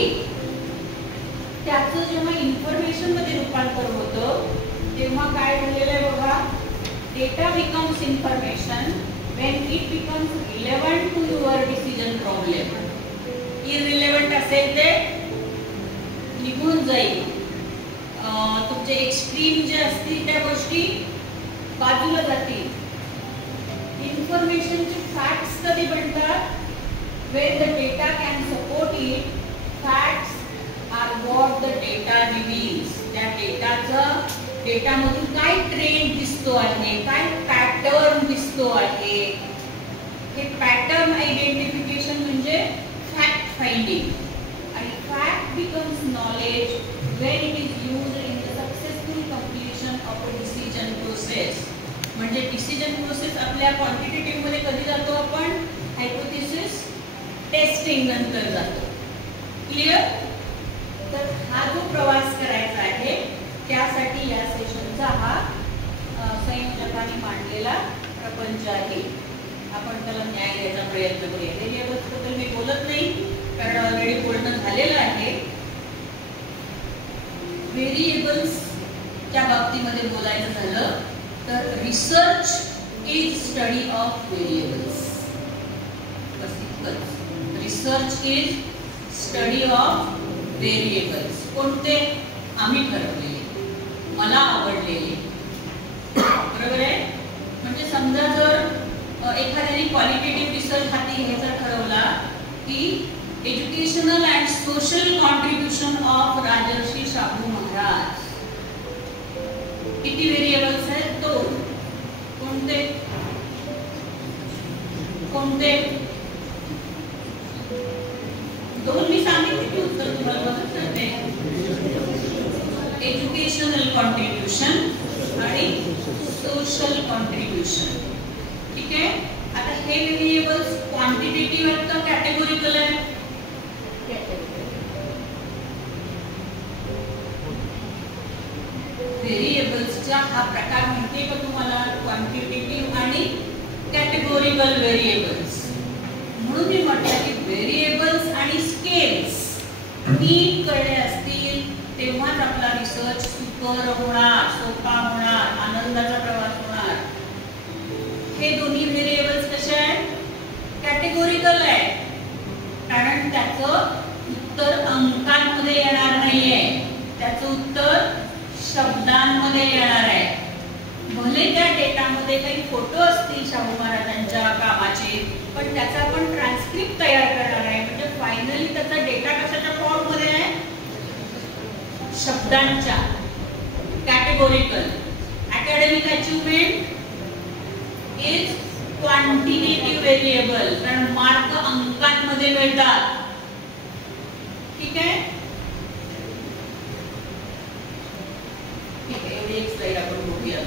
त्याचं जेव्हा इन्फॉर्मेशन मध्ये रूपांतर होतं तेव्हा काय झालेलं आहे बघा. Data becomes information when it becomes relevant to your decision problem. Irrelevant असेल ते निघून जाईल. तुमचे एक्स्ट्रीम जे असतील त्या गोष्टी बाजूला जातील. इन्फॉर्मेशनचे फॅक्ट्स कधी बनतात? when the data can support it. Facts are what the data reveals. त्या डेटामधून काय ट्रेंड दिसतो आहे, काय पॅटर्न दिसतो आहे. हे पॅटर्न आयडेंटिफिकेशन म्हणजे फॅक्ट फाइंडिंग. आणि fact becomes knowledge when it is used in the successful completion of a decision process. म्हणजे डिसिजन प्रोसेस आपल्या क्वांटिटेटिव्ह मध्ये कधी जातो आपण? हायपोथेसिस टेस्टिंग नंतर जातो. क्लिअर? तर हा जो प्रवास करायचा आहे त्यासाठी या सेशनचा हा संयोजकांनी मांडलेला प्रपंच आहे. आपण त्याला न्याय द्यायचा प्रयत्न करूया. व्हेरिएबल्सबद्दल मी बोलत नाही कारण ऑलरेडी बोलणं झालेलं आहे. व्हेरिएबल्सच्या बाबतीमध्ये बोलायचं झालं तर research is study of variables. बस इतकंच. Research is study of variables. कोणते? आम्ही ठरवलेले. मला आवडलेले, बरोबर आहे. म्हणजे समजा जर एखाद्याने क्वालिटेटिव्ह रिसर्च हाती घ्यायचा ठरवला की educational and social contribution of Rajarshi Shahu Maharaj, किती व्हेरिएबल्स आहेत? 2. कोणते कोणते 2 मी सांगितले की उत्तर तुम्हाला मदत करते. एज्युकेशनल कॉन्ट्रीब्युशन आणि सोशल कॉन्ट्रीब्युशन. ठीक आहे. आता हे व्हेरिएबल्स क्वांटिटेटिव्ह आहेत का कॅटेगोरिकल आहे? व्हेरिएबल्सचा हा प्रकार माहिती का तुम्हाला? क्वांटिटेटिव्ह आणि कॅटेगोरिकल व्हेरिएबल्स. म्हणून मी म्हटलं की व्हेरिएबल्स आणि स्केल्स नीट कळले असतील तेव्हाच आपला रिसर्च सुकर होणार, सोपा होणार, आनंदाचा प्रवास होणार. हे दोन्ही व्हेरिएबल्स कसे आहेत? कॅटेगोरिकल आहे, कारण त्याचं उत्तर अंकांमध्ये येणार नाहीये, त्याचं उत्तर शब्दांमध्ये येणार आहे. भले त्या डेटामध्ये काही फोटो असतील शाहू महाराजांच्या कामाचे, पण त्याचा आपण ट्रान्सक्रिप्ट तयार करणार आहे. म्हणजे फायनली त्याचा डेटा कशाच्या फॉर्म मध्ये आहे? शब्दांच्या. Categorical. Academic achievement is quantitative variable, कारण मार्क अंकांमध्ये मिळतात. ठीक आहे. ठीक आहे, एवढी एक स्लाइड आपण बघूया.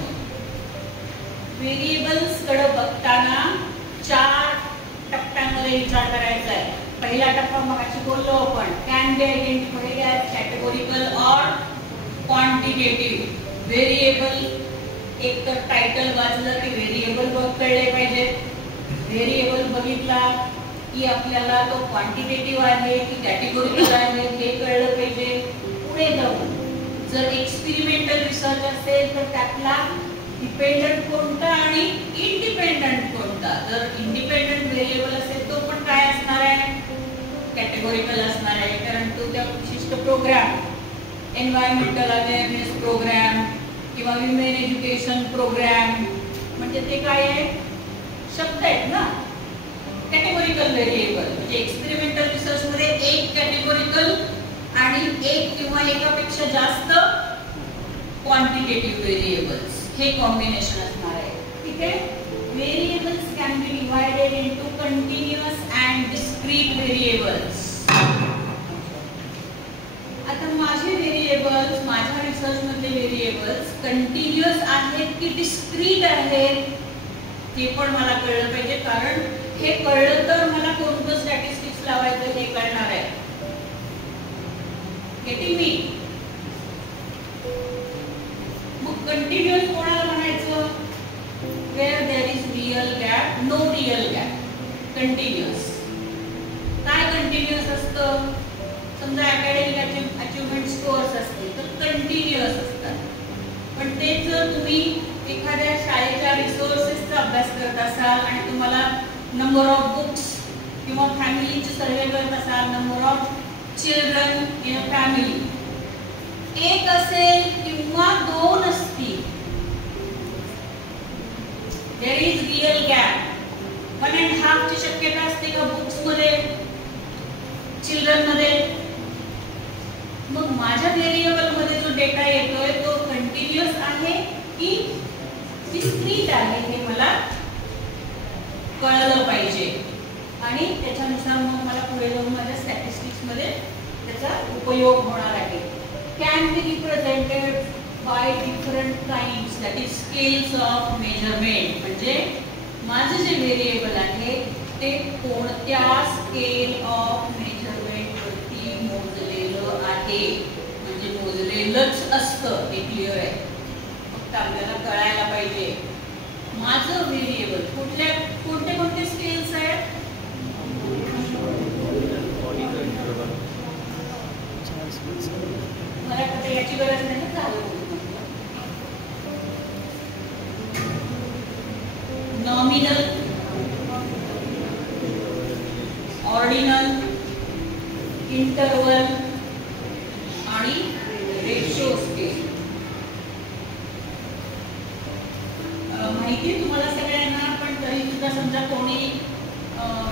व्हेरिएबल्स कडे बघताना 4 टप्प्यांमध्ये विचार करायचा आहे. पहिला टप्पा मगाशी बोललो आपण, can be identified as categorical or quantitative. Variable एक तर टायटल वाचलं की व्हेरिएबल कळले पाहिजे. व्हेरिएबल बघितला की आपल्याला तो क्वांटिटेटिव्ह आहे की कॅटेगोरिकल आहे हे कळलं पाहिजे. पुढे जाऊन जर एक्सपेरिमेंटल रिसर्च असेल तर त्यातला डिपेंडंट कोणता आणि इंडिपेंडंट कोणता. जर इंडिपेंडंट व्हेरिएबल असेल तो पण काय असणार आहे? कॅटेगोरिकल असणार आहे, कारण तो त्या विशिष्ट प्रोग्राम, एन्व्हायरमेंटल अवेअरनेस प्रोग्राम किंवा विमेन एज्युकेशन प्रोग्राम, म्हणजे ते काय आहे? शब्द आहेत ना. कॅटेगोरिकल व्हेरिएबल म्हणजे एक्सपेरिमेंटल रिसर्च मध्ये एक कॅटेगोरिकल आणि एक किंवा एकापेक्षा जास्त क्वांटिटेटिव्ह व्हेरिएबल्स, हे कॉम्बिनेशन असणार आहे. ठीक आहे. Variables can be divided into continuous and discrete variables. आता माझे व्हेरिएबल्स, माझ्या रिसर्च मधले व्हेरिएबल्स कंटिन्युअस आहेत की डिस्क्रीट आहेत ते पण मला कळलं पाहिजे, कारण हे कळलं तर मला कोणतं स्टॅटिस्टिक्स लावायचं हे कळणार आहे. Getting me? मग कंटिन्युअस कोणाला म्हणायचं? Where there is real gap, no real gap. Continuous. काय कंटिन्युअस असतं? समजा अकॅडमिक अचीवमेंट स्कोअर्स असतील तर कंटिन्युअस असतात, पण ते जर तुम्ही एखाद्या शाळेच्या रिसोर्सेसचा अभ्यास करत असाल आणि तुम्हाला नंबर ऑफ बुक्स किंवा फॅमिलीचे सर्वे करत असाल, number of children in a family, एक असेल किंवा 2 असतील, देयर इज रियल गॅप. 1.5 ची शक्यता असते का बुक्स मध्ये, चिल्ड्रन मध्ये? मग माझ्या व्हेरिएबल मध्ये जो डेटा येतोय तो कंटिन्युअस आहे की डिस्क्रीट आहे हे मला कळलं पाहिजे, आणि त्याच्यानुसार मग मला पुढे जाऊन माझ्या स्टॅटिस्टिक्स मध्ये त्याचा उपयोग होणार आहे. Can be represented by different kinds, that is scales of measurement. म्हणजे माझे जे व्हेरिएबल आहे ते कोणत्या स्केल ऑफ मेजरमेंट वरती मोजलेलं आहे, म्हणजे मोजलेलंच असतं हे क्लिअर आहे. फक्त आपल्याला कळायला पाहिजे माझं व्हेरिएबल कोणते कोणते स्केल्स आहेत. मला आता याची गरज नाही झालं. नॉमिनल, ऑर्डिनल, इंटरवल आणि रेशियो स्केल.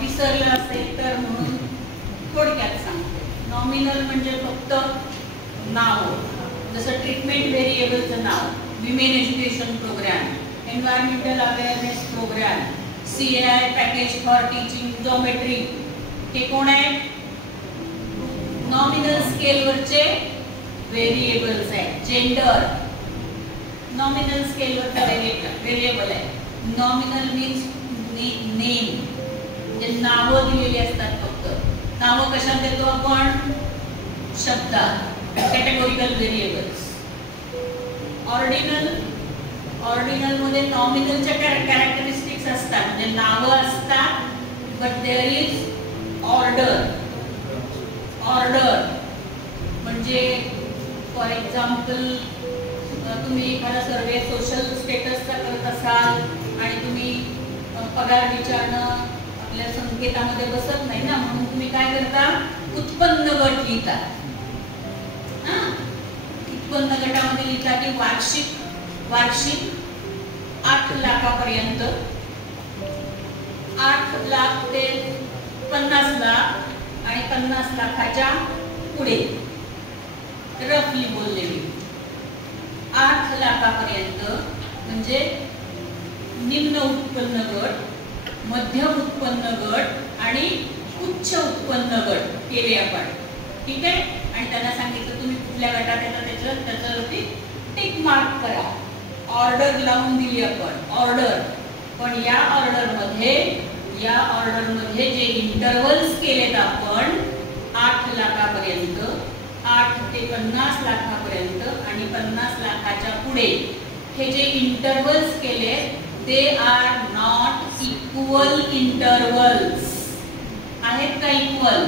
विसरलं असेल तर म्हणून थोडक्यात सांगते. नॉमिनल म्हणजे फक्त नाव, जसं ट्रीटमेंट व्हेरिएबलचं नाव, women education program, environmental awareness program, CAI package for teaching geometry, हे कोण आहे? नॉमिनल स्केलवरचे व्हेरिएबल्स आहेत. जेंडर नॉमिनल स्केलवरचा व्हेरिएबल आहे. नॉमिनल मीन्स नेम, म्हणजे नावं दिलेली असतात. फक्त नावं कशात देतो आपण? शब्दात. कॅटेगोरिकल व्हेरिएबल्स. ऑर्डिनल मध्ये नॉमिनलच्या कॅरेक्टरिस्टिक्स असतात, म्हणजे नावं असतात, बट देअर इज ऑर्डर. म्हणजे फॉर एक्झाम्पल तुम्ही एखादा सर्वे सोशल स्टेटसचा करत असाल आणि तुम्ही पगार विचारणं आपल्या संकेतामध्ये बसत नाही ना, म्हणून तुम्ही काय करता? उत्पन्न गट लिहिता. उत्पन्न गटामध्ये लिहिता की वार्षिक 8 लाखापर्यंत, 8 लाख ते 50 लाख आणि 50 लाखाच्या पुढे, रफली बोलले मी. 8 लाखापर्यंत म्हणजे निम्न उत्पन्न गट, मध्यम उत्पन्न गट आणि उच्च उत्पन्न गट केले आपण. ठीक आहे. आणि त्यांना सांगितलं तुम्ही कुठल्या गटात येतात त्याच्यावरती टिक मार्क करा. ऑर्डर लावून दिली आपण, ऑर्डर. पण या ऑर्डरमध्ये जे इंटरव्हल्स केलेत आपण 8 लाखापर्यंत, 8 ते 50 लाखापर्यंत आणि 50 लाखाच्या पुढे, हे जे इंटरव्हल्स केले ते आर नॉट इक्वल इंटरव्हल्स. आहेत का इक्वल?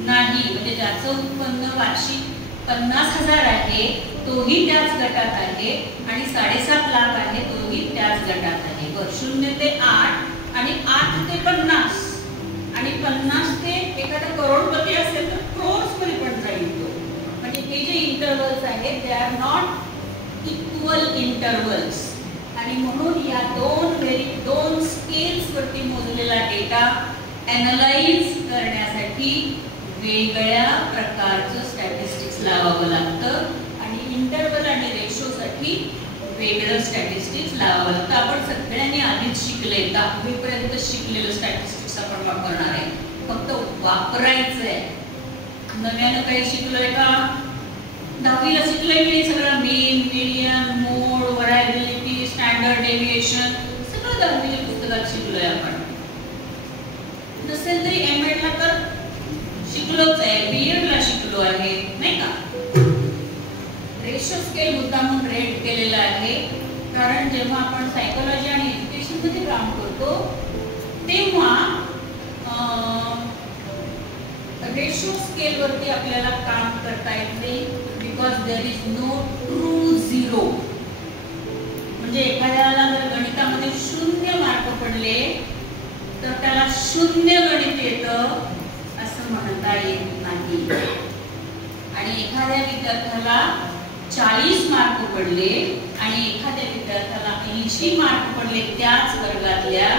नाही. म्हणजे ज्याचं उत्पन्न वार्षिक 50,000 आहे तोही त्याच गटात आहे आणि 7.5 लाख आहे तोही त्याच गटात आहे. 0 ते 8 आणि 8 ते 50 आणि 50 ते एखादा करोडपती असेल तर क्रोर्स मध्ये पण जाईल तो. म्हणजे हे जे इंटरव्हल्स आहेत they are not equal intervals. आणि म्हणून या दोन स्केल्स वरती मोजलेला डेटा ॲनलाइज करण्यासाठी वेगळ्या प्रकारचं स्टॅटिस्टिक्स लावावं लागतं आणि इंटरव्हल आणि रेशोसाठी वेगळं स्टॅटिस्टिक्स लावावं लागतं. आपण सगळ्यांनी आधीच शिकले, 10वी पर्यंत शिकलेलं स्टॅटिस्टिक्स आपण वापरणार आहे, फक्त वापरायचंय. नव्यानं काही शिकलोय का? 10वीला शिकलोय की सगळं मीन, मीडियन, मोड, व्हरायबिलिटी, स्टँडर्ड डेव्हिएशन सगळं 10वीच्या पुस्तकात शिकलोय आपण. नसेल तरी एमएडला तर शिकलोच आहे, बीएडला शिकलो आहे, नाही का? रेशो स्केल मुद्दामून रेट केलेला आहे कारण जेव्हा आपण सायकोलॉजी आणि एज्युकेशन मध्ये काम करतो तेव्हा रेशो स्केल वरती आपल्याला काम करता येत नाही, because there is no true zero. म्हणजे एखाद्याला जर गणितामध्ये 0 मार्क पडले तर त्याला 0 गणित येतं असं म्हणता येत नाही. आणि एखाद्या विद्यार्थ्याला 40 मार्क पडले आणि एखाद्या विद्यार्थ्याला 80 मार्क पडले त्याच वर्गातल्या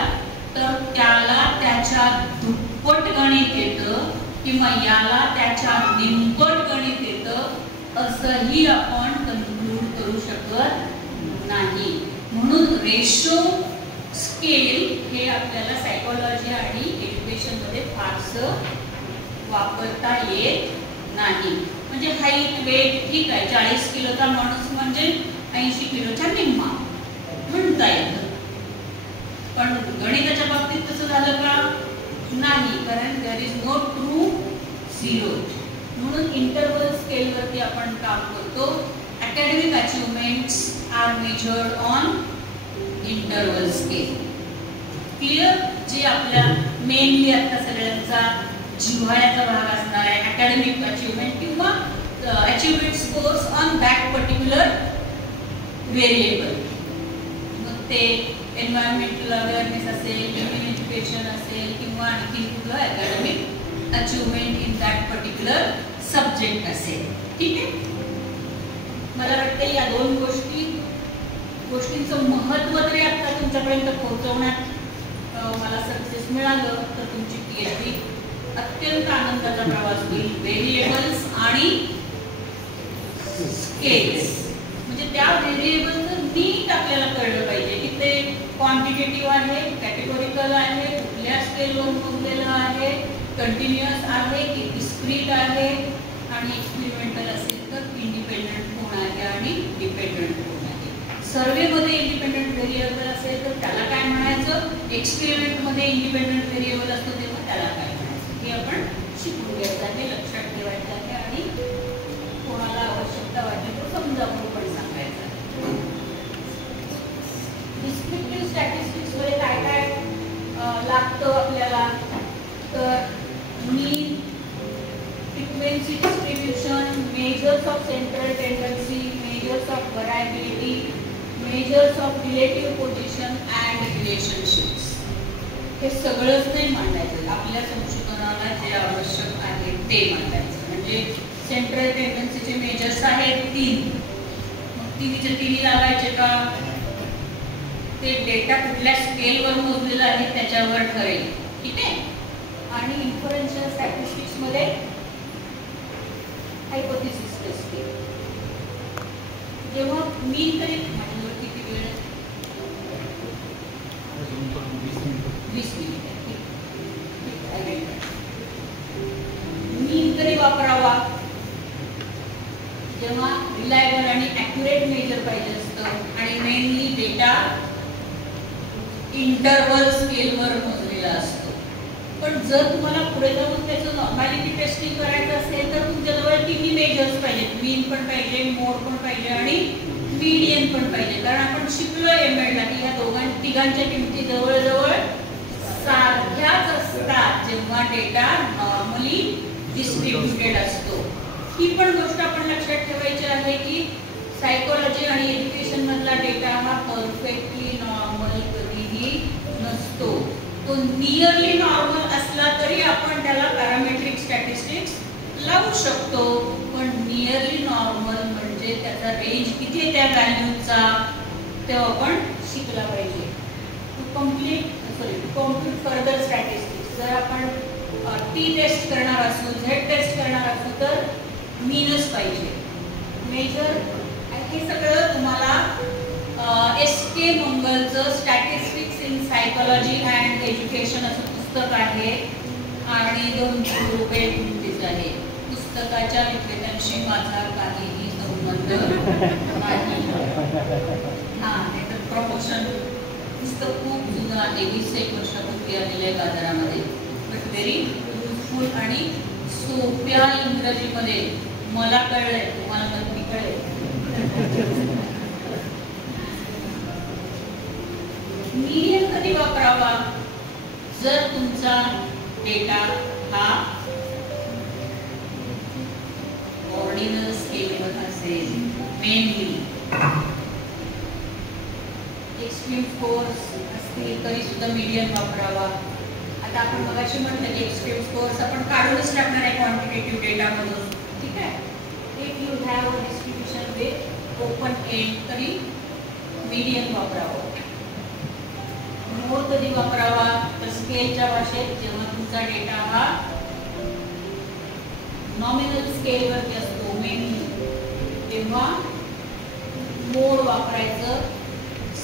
तर त्याला त्याच्या दुप्पट गणित येतं किंवा याला त्याच्या निम्पट गणित येतं असंही आपण कन्क्लूड करू शकत नाही. म्हणून रेशो स्केल हे आपल्याला सायकोलॉजी आणि एज्युकेशन मध्ये फारसं वापरता येत नाही. म्हणजे हाईट, वेट ठीक आहे, 40 किलोचा माणूस म्हणजे 80 किलोचा निम्मा म्हणता येतं. पण गणिताच्या बाबतीत तसं झालं का? नाही, कारण there is no true zero. म्हणून इंटरव्हल स्केल वरती आपण काम करतो. Academic achievements are measured on interval scale. Clear? जे आपल्या मेनली आता सगळ्यांचा जिव्हाळ्याचा भाग असणार आहे अकॅडमिक अचीवमेंट किंवा achievement scores on that particular variable. मग ते एन्व्हायरमेंटल अवेअरनेस असेल, ह्युमन एज्युकेशन असेल किंवा आणखी कुठलं academic achievement in that particular subject असेल. ठीक आहे. मला वाटतं या दोन गोष्टींचं महत्त्व तरी आता तुमच्यापर्यंत पोहोचवण्यात मला सक्सेस मिळालं तर तुमची PhD अत्यंत आनंदाचा प्रवास होईल. व्हेरिएबल्स आणि स्केल्स म्हणजे त्या व्हेरिएबलचं नीट आपल्याला कळलं पाहिजे की ते क्वांटिटेटिव्ह आहे, कॅटेगोरिकल आहे, कुठल्या स्केलवर मोजलेलं आहे, कंटिन्युअस आहे की डिस्क्रीट आहे, आणि एक्सपेरिमेंटल असेल तर इंडिपेंडंट कोण आहे आणि डिपेंडंट कोण आहे. सर्वेमध्ये इंडिपेंडंट व्हेरिएबल असेल तर त्याला काय म्हणायचं, एक्सपेरिमेंटमध्ये इंडिपेंडंट व्हेरिएबल असतो तेव्हा त्याला काय म्हणायचं, हे आपण शिकून घ्यायचं आहे, लक्षात ठेवायचं आहे आणि कोणाला आवश्यकता वाटली तर समजावून पण सांगायचं आहे. डिस्क्रिप्टिव्ह स्टॅटिस्टिक्समध्ये काय काय लागतं आपल्याला, तर mean, frequency distribution, measures of central tendency, measures of variability, measures of relative position and relationships, हे सगळंच नाही मांडायचं. आपल्या संशोधनाला जे आवश्यक आहे ते मांडायचं. म्हणजे सेंट्रल टेंडन्सीचे मेजर्स आहेत 3, मग 3 लावायचे का, ते डेटा कुठल्या स्केलवर मोजलेला आहे त्याच्यावर ठरेल. ठीक आहे. आणि इन्फरन्शियल स्टॅटिस्टिक्समध्ये हायपोथेसिस टेस्टिंग, जेव्हा मीन तरी माझ्याजवळ किती वेळ आहे, 20 मिनिट. मीन तरी वापरावा जेव्हा रिलायबल आणि ॲक्युरेट मेजर पाहिजे असतं आणि मेनली डेटा इंटरवल स्केलवर मोजलेला असतो. पण जर तुम्हाला पुढे जाऊन त्याचं नॉर्मॅलिटी टेस्टिंग करायचं असेल तर तुमच्याजवळ 3 मेजर्स पाहिजेत, मीन पण पाहिजे, मोड पण पाहिजे आणि मीडियन पण पाहिजे. कारण आपण शिकलो एमएडला की या तिघांच्या किमती जवळजवळ सारख्याच असतात जेव्हा डेटा नॉर्मली डिस्ट्रीब्युटेड असतो. ही पण गोष्ट आपण लक्षात ठेवायची आहे की सायकोलॉजी आणि एज्युकेशन मधला डेटा हा परफेक्टली नॉर्मल कधीही नसतो. तो नियरली नॉर्मल असला तरी आपण त्याला पॅरामेट्रिक स्टॅटिस्टिक्स लावू शकतो. पण नियरली नॉर्मल म्हणजे त्याचा रेंज किती आहे त्या व्हॅल्यूचा ते आपण शिकला पाहिजे. टू कम्प्लीट फर्दर स्टॅटिस्टिक्स जर आपण टी टेस्ट करणार असू, झेड टेस्ट करणार असू तर मीनच पाहिजे. मेजर हे सगळं तुम्हाला SK मंगलचं statistics in psychology and education असं पुस्तक आहे आणि 200 रुपये किमतीचं आहे. पुस्तकाच्या विक्रेत्यांशी माझा काहीही संबंध नाही. नाही तर प्रमोशन पुस्तक खूप जुनं आहे, 20-1 वर्षापूर्वी आलेलं आहे बाजारामध्ये. बट व्हेरी युजफुल आणि सोप्या इंग्रजीमध्ये मला कळलंय, तुम्हाला नक्की कळेल. मीडियन कधी वापरावा, जर तुमचा डेटा हा ऑर्डिनल स्केलवर असेल, मेनली एक्स्ट्रीम स्कोर्स असतील तरी सुद्धा मीडियन वापरावा. आता आपण मगाशी म्हटलं की एक्स्ट्रीम स्कोर्स आपण काढूनच टाकणार आहे क्वांटिटेटिव्ह डेटामधून. ठीक आहे. If you have a distribution with open end तरी मीडियन वापरावं. मोड कधी वापरावा, तर स्केलच्या भाषेत जेव्हा तुमचा डेटा हा नॉमिनल स्केलवरती असतो मेनली तेव्हा मोड वापरायचं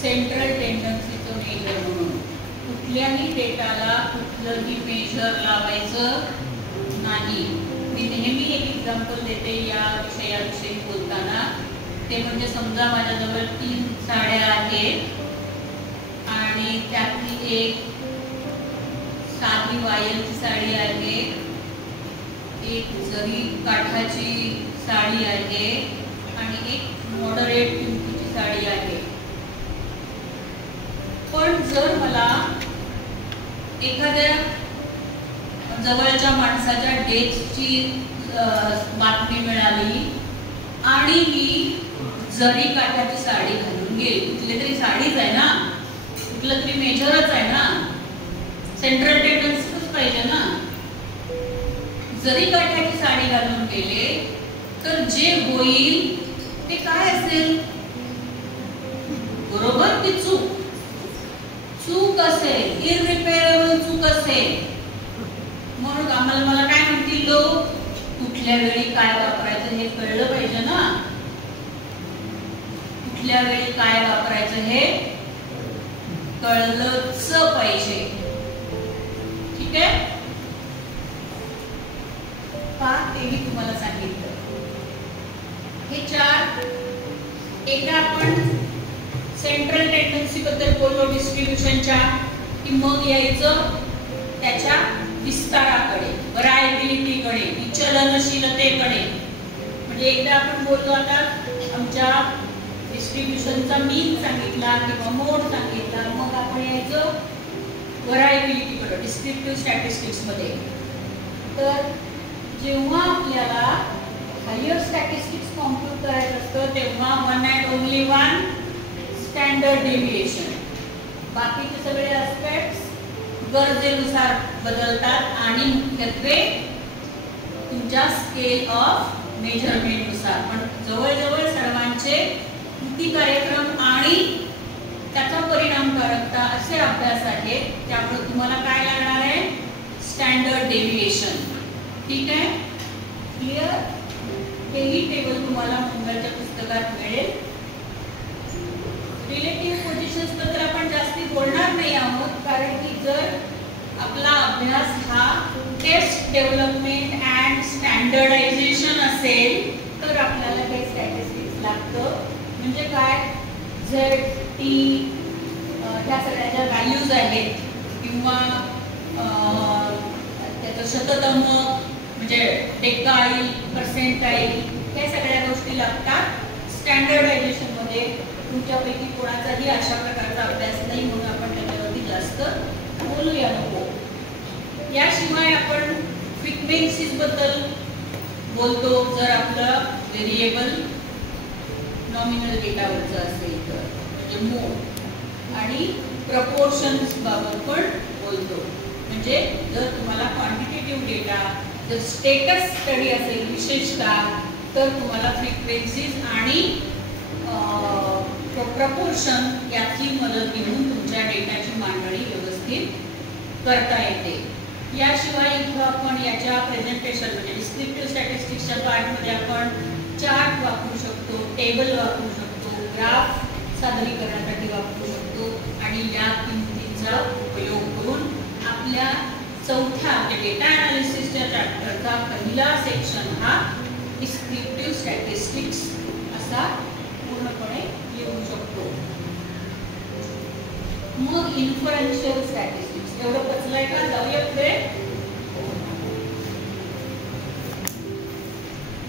सेंट्रल टेंडन्सीचं मेजर म्हणून. कुठल्याही डेटाला कुठलंही मेजर लावायचं नाही. मी नेहमी एक एक्झाम्पल देते या विषयाविषयी बोलताना, ते म्हणजे समजा माझ्याजवळ 3 साड्या आहेत आणि त्यातली एक साधी वायलची साडी आहे, एक जरी काठाची साडी आहे आणि एक मॉडरेट किमतीची साडी आहे. पण जर मला एखाद्या जवळच्या माणसाच्या डेथची बातमी मिळाली आणि मी जरी काठाची साडी घालून गेली, कुठली तरी साडीच आहे ना, कुठलं तरी मेजरच आहे ना, सेंट्रल टेंडन्सीच पाहिजे ना. जरी काठाची साडी घालून गेले तर जे होईल ते काय असेल, बरोबर की चूक? चूक चूक असेल, इररिपेरेबल चूक असेल, म्हणून आम्हाला मला काय म्हणतील लोक, कुठल्या वेळी काय वापरायचं हे कळलं पाहिजे ना. कुठल्या वेळी काय वापरायचं हे कळलंच पाहिजे. ठीक आहे का, तेही तुम्हाला सांगितलं. हे चार एकदा आपण सेंट्रल टेंडन्सी बद्दल बोललो डिस्ट्रीब्युशनच्या, की मग यायचं त्याच्या विस्ताराकडे, व्हरायबिलिटीकडे, विचलनशीलतेकडे. म्हणजे एकदा आपण बोललो आता आमच्या डिस्ट्रीब्युशनचा मीन सांगितला किंवा मोड सांगितला, मग आपण यायचं व्हरायबिलिटीकडे डिस्क्रिप्टिव्ह स्टॅटिस्टिक्स मध्ये. तर जेव्हा आपल्याला हायर स्टॅटिस्टिक्स कॉम्प्युट करायचं असतं तेव्हा one and only one standard deviation. बाकीचे सगळे ॲस्पेक्ट्स गरजेनुसार बदलतात आणि मुख्यत्वे तुमच्या स्केल ऑफ मेजरमेंट नुसार. पण जवळजवळ सर्वांचे कृती कार्यक्रम आणि त्याचा परिणामकारकता असे अभ्यास आहेत. त्यामुळे तुम्हाला काय लागणार आहे, स्टँडर्ड डेव्हिएशन. ठीक आहे, क्लिअर. हेही टेबल तुम्हाला मुंबईच्या पुस्तकात मिळेल. रिलेटिव्ह पोझिशन्स बद्दल आपण जास्ती बोलणार नाही आहोत, कारण की जर आपला अभ्यास हा टेस्ट डेव्हलपमेंट अँड स्टँडर्डायझेशन असेल तर आपल्याला हे स्टॅटिस्टिक्स लागतं. म्हणजे काय, झेड टी ह्या सगळ्या ज्या व्हॅल्यूज आहेत किंवा त्याचं शततम म्हणजे डेकाईल, पर्सेंटाईल, हे सगळ्या गोष्टी लागतात स्टँडर्डायझेशन मध्ये. तुमच्यापैकी कोणाचाही अशा प्रकारचा अभ्यास नाही म्हणून आपण त्याच्यावरती जास्त बोलूया नको. याशिवाय आपण फ्रिक्वेन्सीज बद्दल बोलतो जर आपलं व्हेरिएबल नॉमिनल डेटावरचं असेल तर, म्हणजे मोड. आणि प्रपोर्शन्स बाबत पण बोलतो. म्हणजे जर तुम्हाला क्वांटिटेटिव्ह डेटा, जर स्टेटस स्टडी असेल विशेषतः, तर तुम्हाला फ्रिक्वेन्सीज आणि प्रपोर्शन याची मदत घेऊन तुमच्या डेटाची मांडणी व्यवस्थित करता येते. याशिवाय इथं आपण याच्या प्रेझेंटेशन म्हणजे डिस्क्रिप्टिव्ह स्टॅटिस्टिक्सच्या पार्टमध्ये आपण चार्ट वापरू शकतो, टेबल वापरू शकतो, ग्राफ सादरीकरणासाठी वापरू शकतो. आणि या किंमतींचा उपयोग करून आपल्या चौथ्या डेटा अनालिसिसच्या चॅप्टरचा पहिला सेक्शन हा डिस्क्रिप्टिव्ह स्टॅटिस्टिक्स असा पूर्णपणे येऊ शकतो. मग इन्फरन्शियल स्टॅटिस्टिक्स एवढं पचलंय का, जाऊया पुढे.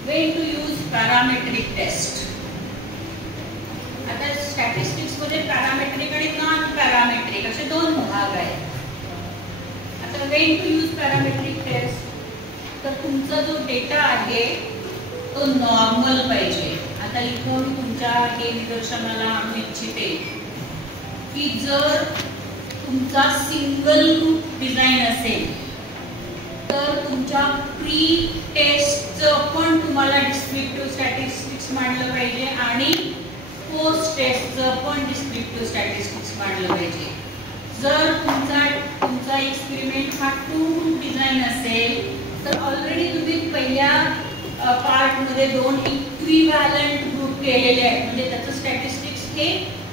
Way to use parametric test. आता स्टॅटिस्टिक्स मध्ये पॅरामेट्रिक आणि नॉन पॅरामेट्रिक असे दोन भाग आहेत. आता way to use parametric test, तर तुमचा जो डेटा आहे तो नॉर्मल पाहिजे. आता इथं मी तुमच्या हे निदर्शनाला आणू इच्छिते की जर तुमचा सिंगल ग्रुप डिझाईन असेल तर तुमच्या प्री टेस्टचं पण तुम्हाला डिस्क्रिप्टिव्ह स्टॅटिस्टिक्स मांडलं पाहिजे आणि पोस्ट टेस्टचं पण डिस्क्रिप्टिव्ह स्टॅटिस्टिक्स मांडलं पाहिजे. जर तुमचा एक्सपेरिमेंट हा 2 ग्रुप डिझाईन असेल तर ऑलरेडी तुम्ही पहिल्या पार्ट मध्ये 2 इक्विव्हॅलंट ग्रुप केलेले आहेत. म्हणजे त्याचं स्टॅटिस्टिक्स हे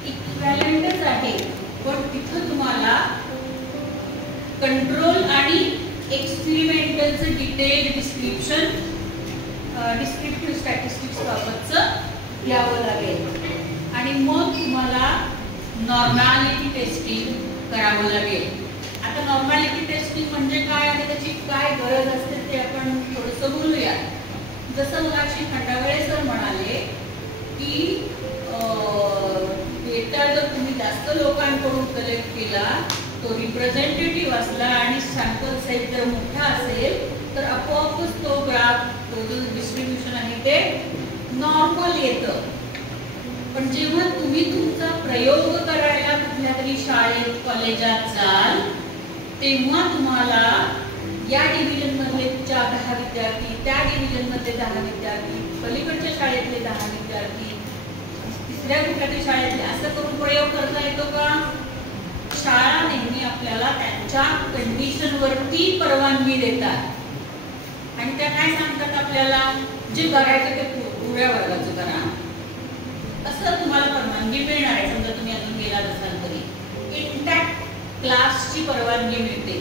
इक्विव्हॅलंटच आहे. पण तिथं तुम्हाला कंट्रोल आणि एक्सपेरिमेंटलचं डिटेल डिस्क्रिप्शन डिस्क्रिप्टिव्ह स्टॅटिस्टिक्स बाबतचं द्यावं लागेल. आणि मग तुम्हाला नॉर्मॅलिटी टेस्टिंग करावं लागेल. आता नॉर्मॅलिटी टेस्टिंग म्हणजे काय आणि त्याची काय गरज असते ते आपण थोडंसं बोलूया. जसं मगाशी खंडागळे सर म्हणाले की डेटा जर तुम्ही जास्त लोकांकडून कलेक्ट केला, तो रिप्रेझेंटेटिव्ह असला आणि सॅम्पल साईज जर मोठा असेल तर आपोआपच तो ग्राफ, तो जो डिस्ट्रीब्युशन आहे ते नॉर्मल येतं. पण जेव्हा तुम्ही तुमचा प्रयोग करायला कुठल्या तरी शाळेत कॉलेजात जाल तेव्हा तुम्हाला या डिव्हिजन मधले 10 विद्यार्थी, त्या डिव्हिजन मधले 10 विद्यार्थी, पलीकडच्या शाळेतले 10 विद्यार्थी, तिसऱ्या कुठल्या तरी शाळेतले, असं करून प्रयोग करता येतो का? शाळा नेहमी आपल्याला त्यांच्या कंडिशनवरती परवानगी देतात आणि त्या काय सांगतात आपल्याला, जे करायचं ते पुऱ्या वर्गाचं करा असं तुम्हाला परवानगी मिळणार आहे. समजा तुम्ही अजून गेला नसाल तरी इंटॅक्ट क्लासची परवानगी मिळते,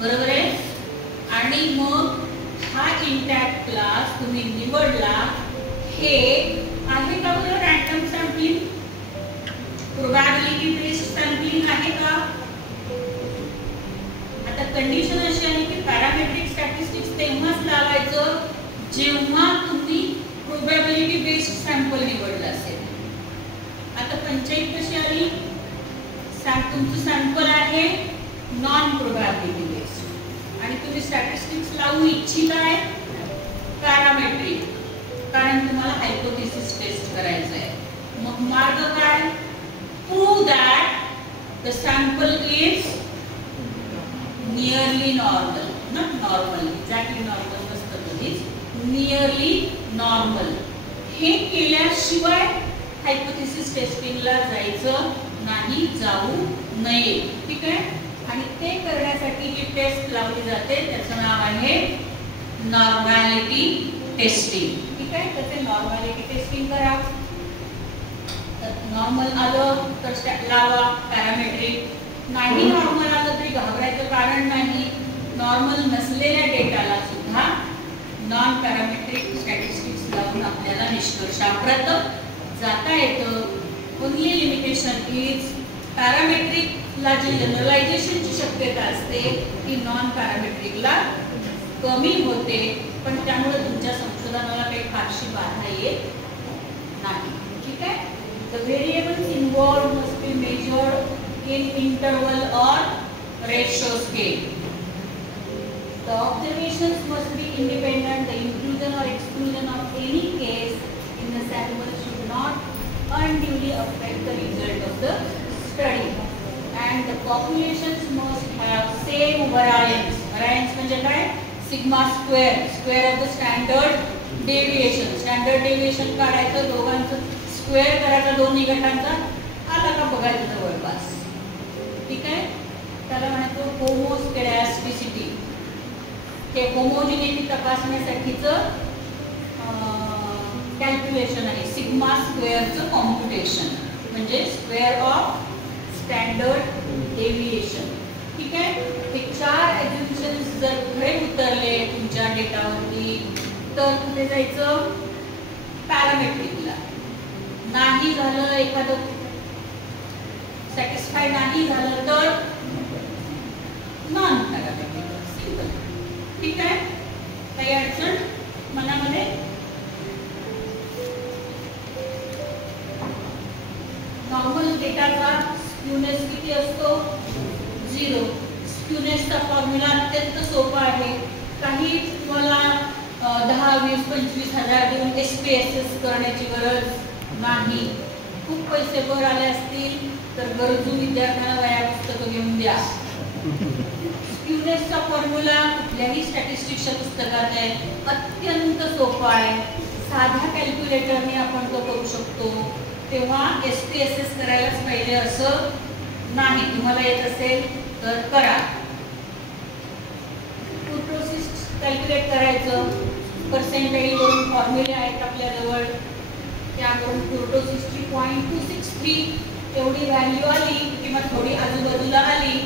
बरोबर आहे. आणि मग हा इंटॅक्ट क्लास तुम्ही निवडला, हे आहे का बरं random sampling, probability based sampling आहे का. आता कंडिशन अशी आहे की पॅरामेट्रिक स्टॅटिस्टिक्स तेव्हाच लावायचं जेव्हा तुम्ही प्रोबॅबिलिटी बेस्ड सॅम्पल निवडलं असेल. आता पंचायत कशी आली, तुमचं सॅम्पल आहे नॉन प्रोबॅबिलिटी बेस्ड आणि तुम्ही स्टॅटिस्टिक्स लावू इच्छिताय पॅरामेट्रिक, कारण तुम्हाला हायपोथेसिस टेस्ट करायचं आहे. मग मार्ग काय, prove that the sample is nearly normal, not normal, exactly normal नसतं कधीच, नियरली नॉर्मल. हे केल्याशिवाय हायपोथेसिस टेस्टिंगला जायचं नाही, जाऊ नये, ठीक आहे. आणि ते करण्यासाठी जी टेस्ट लावली जाते त्याचं नाव आहे नॉर्मॅलिटी टेस्टिंग, ठीक आहे. तर ते नॉर्मॅलिटी टेस्टिंग करा. नॉर्मल आलं तर लावा पॅरामेट्रिक, नाही नॉर्मल आलं तरी घाबरायचं कारण नाही. नॉर्मल नसलेल्या डेटाला सुद्धा नॉन पॅरामेट्रिक स्टॅटिस्टिक्स लावून आपल्याला निष्कर्षाप्रत जाता येतं. ओनली लिमिटेशन इज पॅरामेट्रिकला जी जनरलायझेशनची शक्यता असते ती नॉन पॅरामेट्रिकला कमी होते, पण त्यामुळे तुमच्या संशोधनाला काही फारशी बाधा येत नाही, ठीक आहे. The variables involved must be measured in interval or ratio scale. The observations must be independent. The inclusion or exclusion of any case in the sample should not unduly affect the result of the study. And the populations must have same variance. Variance म्हणजे काय? Sigma square. Square of the standard deviation. Standard deviation काढायचं, दोघांचं square करायचा दोन्ही गटांचा, आला का बघायचं जवळपास, ठीक आहे. त्याला म्हणतो होमोस्केडॅस्टिसिटी. हे होमोजिनिटी तपासण्यासाठीचं कॅल्क्युलेशन आहे. सिग्मा स्क्वेअरचं कॉम्प्युटेशन म्हणजे स्क्वेअर ऑफ स्टँडर्ड डेव्हिएशन, ठीक आहे. हे 4 एज्युम्पशन्स जर खरे उतरले तुमच्या डेटावरती तर कुठे जायचं, पॅरामेट्रिकला. नाही झालं, एखादं सॅटिस्फाय नाही झालं तर नॉन पॅरामेट्रिक, सिंपल, ठीक आहे. काही अडचण मनामध्ये, नॉर्मल डेटाचा स्क्यूनेस किती असतो, 0. स्क्यूनेसचा फॉर्म्युला अत्यंत सोपा आहे. काही तुम्हाला 10, 20, 25 हजार देऊन SPSS करण्याची गरज नाही. खूप पैसे भर आले असतील तर गरजू विद्यार्थ्यांना वया पुस्तकं घेऊन द्या. स्क्यूनेसचा फॉर्म्युला कुठल्याही स्टॅटिस्टिक्सच्या पुस्तकात आहे, अत्यंत सोपा आहे. साध्या कॅल्क्युलेटरने आपण तो करू शकतो. तेव्हा SPSS करायलाच पाहिजे असं नाही, तुम्हाला येत असेल तर करा. कुर्टोसिस कॅल्क्युलेट करायचं, पर्सेंटाइल वरून फॉर्म्युले आहेत आपल्याजवळ, त्यावरून कुर्टोसिसची 0.263 एवढी व्हॅल्यू आली किंवा थोडी आजूबाजूला आली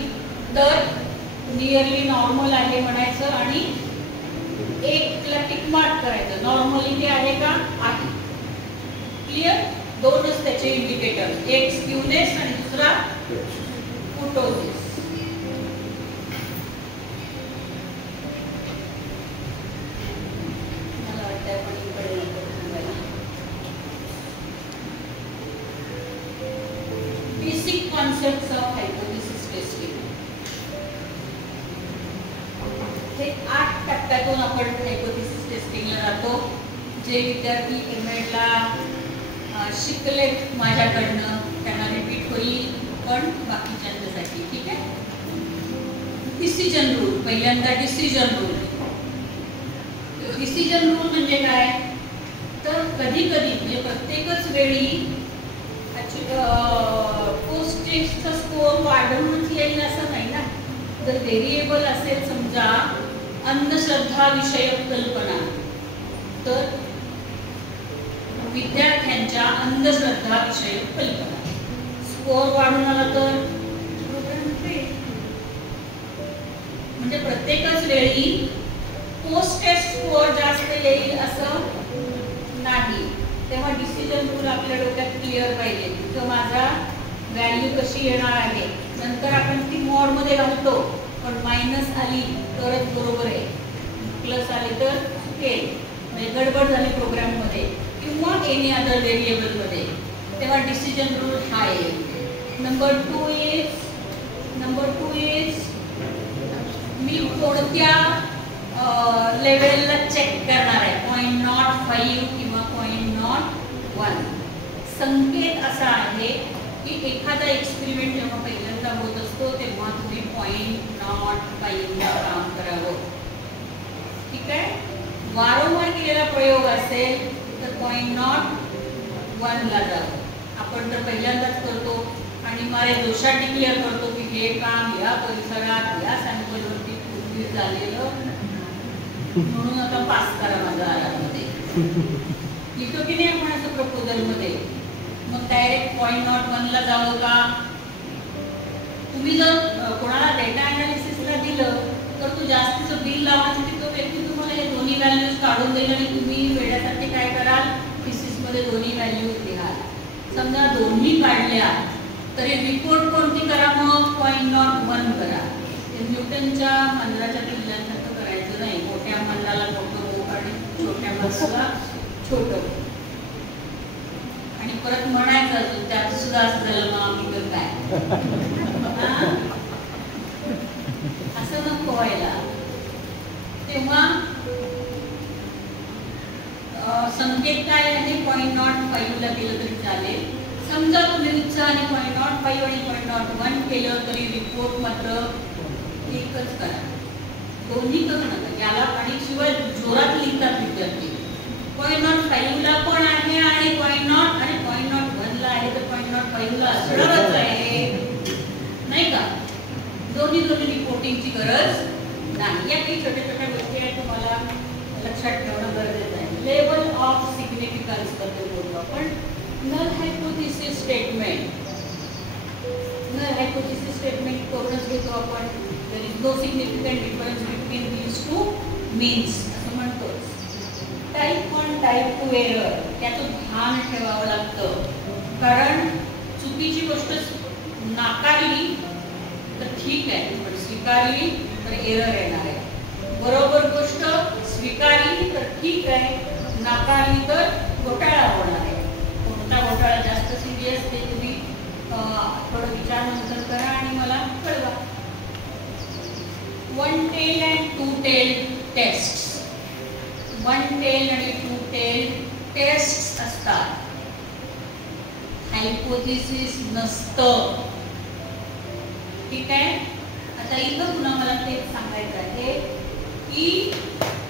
तर नियरली नॉर्मल आहे म्हणायचं आणि 1ला टिक मार्क करायचं. नॉर्मलिटी आहे का, आहे. क्लिअर. दोनच त्याचे इंडिकेटर, एक स्क्यूनेस आणि दुसरा कुर्टोसिस. मला वाटतं आपण इकडे basic concepts of hypothesis testing. हे 8 टप्प्यातून आपण हायपोथेसिस टेस्टिंगला जातो. जे विद्यार्थी MADला शिकलेत माझ्याकडनं त्यांना रिपीट होईल, पण बाकीच्यांसाठी, ठीक आहे. डिसिजन रूल, पहिल्यांदा डिसिजन रूल. डिसिजन रूल म्हणजे काय, तर कधी कधी म्हणजे प्रत्येकच वेळी पोस्ट टेस्टचा स्कोअर वाढवूनच येईल असं नाही ना. जर व्हेरिएबल असेल समजा अंधश्रद्धा विषयक कल्पना, तर विद्यार्थ्यांच्या अंधश्रद्धा विषयक कल्पना स्कोअर वाढून आला तर म्हणजे प्रत्येकच वेळी पोस्ट टेस्ट स्कोअर जास्त येईल असं नाही. तेव्हा डिसिजन रूल आपल्या डोक्यात क्लिअर पाहिजे. तिथं माझा व्हॅल्यू कशी येणार आहे. नंतर आपण ती मॉड मध्ये घालतो, पण मायनस आली तरच बरोबर आहे, प्लस आली तर चुकेल, म्हणजे गडबड झाली प्रोग्राम मध्ये किंवा एनी अदर व्हेरिएबल मध्ये, तेव्हा डिसिजन रूल हा येईल. नंबर टू इज मी कोणत्या लेवलला चेक करणार आहे, 0.05 किंवा 0.01. संकेत असा आहे की एखादा एक्सपेरिमेंट जेव्हा पहिल्यांदा होत असतो तेव्हा तुम्ही 0.05 ला काम करावं. ठीक आहे. वारंवार केलेला प्रयोग असेल तर 0.01 ला जावं. आपण तर पहिल्यांदाच करतो आणि माझ्या दोषात डिक्लेअर करतो की हे काम या परिसरात या सॅम्पलवरती पूर्वी झालेलं म्हणून आता पास करा माझ्या आरामध्ये. लिहितो की नाही आपण असं प्रपोजल मध्ये. मग डायरेक्ट 0.01 ला जावं का? तुम्ही जर कोणाला डेटा अनालिसिसला दिलं तर तो जास्तीचं बिल लावण्यासाठी तो व्यक्ती तुम्हाला हे दोन्ही व्हॅल्यूज काढून देईल आणि तुम्ही वेळासाठी काय कराल, थिसिस मध्ये दोन्ही व्हॅल्यूज लिहाल. समजा दोन्ही काढल्या तरी रिपोर्ट कोणती करा, मग 0.01 करा. न्यूटनच्या मंडळाच्या किल्ल्यांसारखं करायचं नाही. मोठ्या मंडळाला मोठं बोक आणि छोट्या माणसाला छोटं, आणि परत म्हणायचं अजून त्यात सुद्धा असं झालं मग आम्ही तर काय असं नको व्हायला. तेव्हा संकेत काय आहे, 0.05 ला केलं तरी चालेल. समजा तुम्ही उत्साहाने 0.05 आणि 0.01 केलं तरी रिपोर्ट मात्र एकच करा. दोन्ही करू नका. याला आणि शिवाय जोरात लिहितात विद्यार्थी. 0.05 ला पण आहे आणि 0.0 आणि 0.01 ला आहे तर 0.05 ला असणारच आहे, नाही का? दोन्ही रिपोर्टिंगची गरज नाही. या काही छोट्या छोट्या गोष्टी आहेत तुम्हाला लक्षात ठेवणं गरजेचं आहे. लेवल ऑफ सिग्निफिकन्स बद्दल बोलतो आपण. Null hypothesis statement. Null hypothesis statement करूनच घेतो आपण. There is no significant difference between these two means असं म्हणतो. टाईप 1 टाईप 2 एरर, त्याचं भान ठेवावं लागतं. कारण चुकीची गोष्ट नाकारली तर ठीक आहे, पण स्वीकारली तर एरर येणार आहे. बरोबर गोष्ट स्वीकारली तर ठीक आहे, नाकारली तर घोटाळा होणार आहे. कोणता घोटाळा जास्त सिरियस ते तुम्ही थोडं विचार नंतर करा आणि मला कळवा. 1 tail and 2 tail test. 1 tail आणि 2 टेल टेस्ट असतात. हायपोथेसिस नसतं. ठीक आहे. आता इथं पुन्हा मला ते सांगायचं आहे की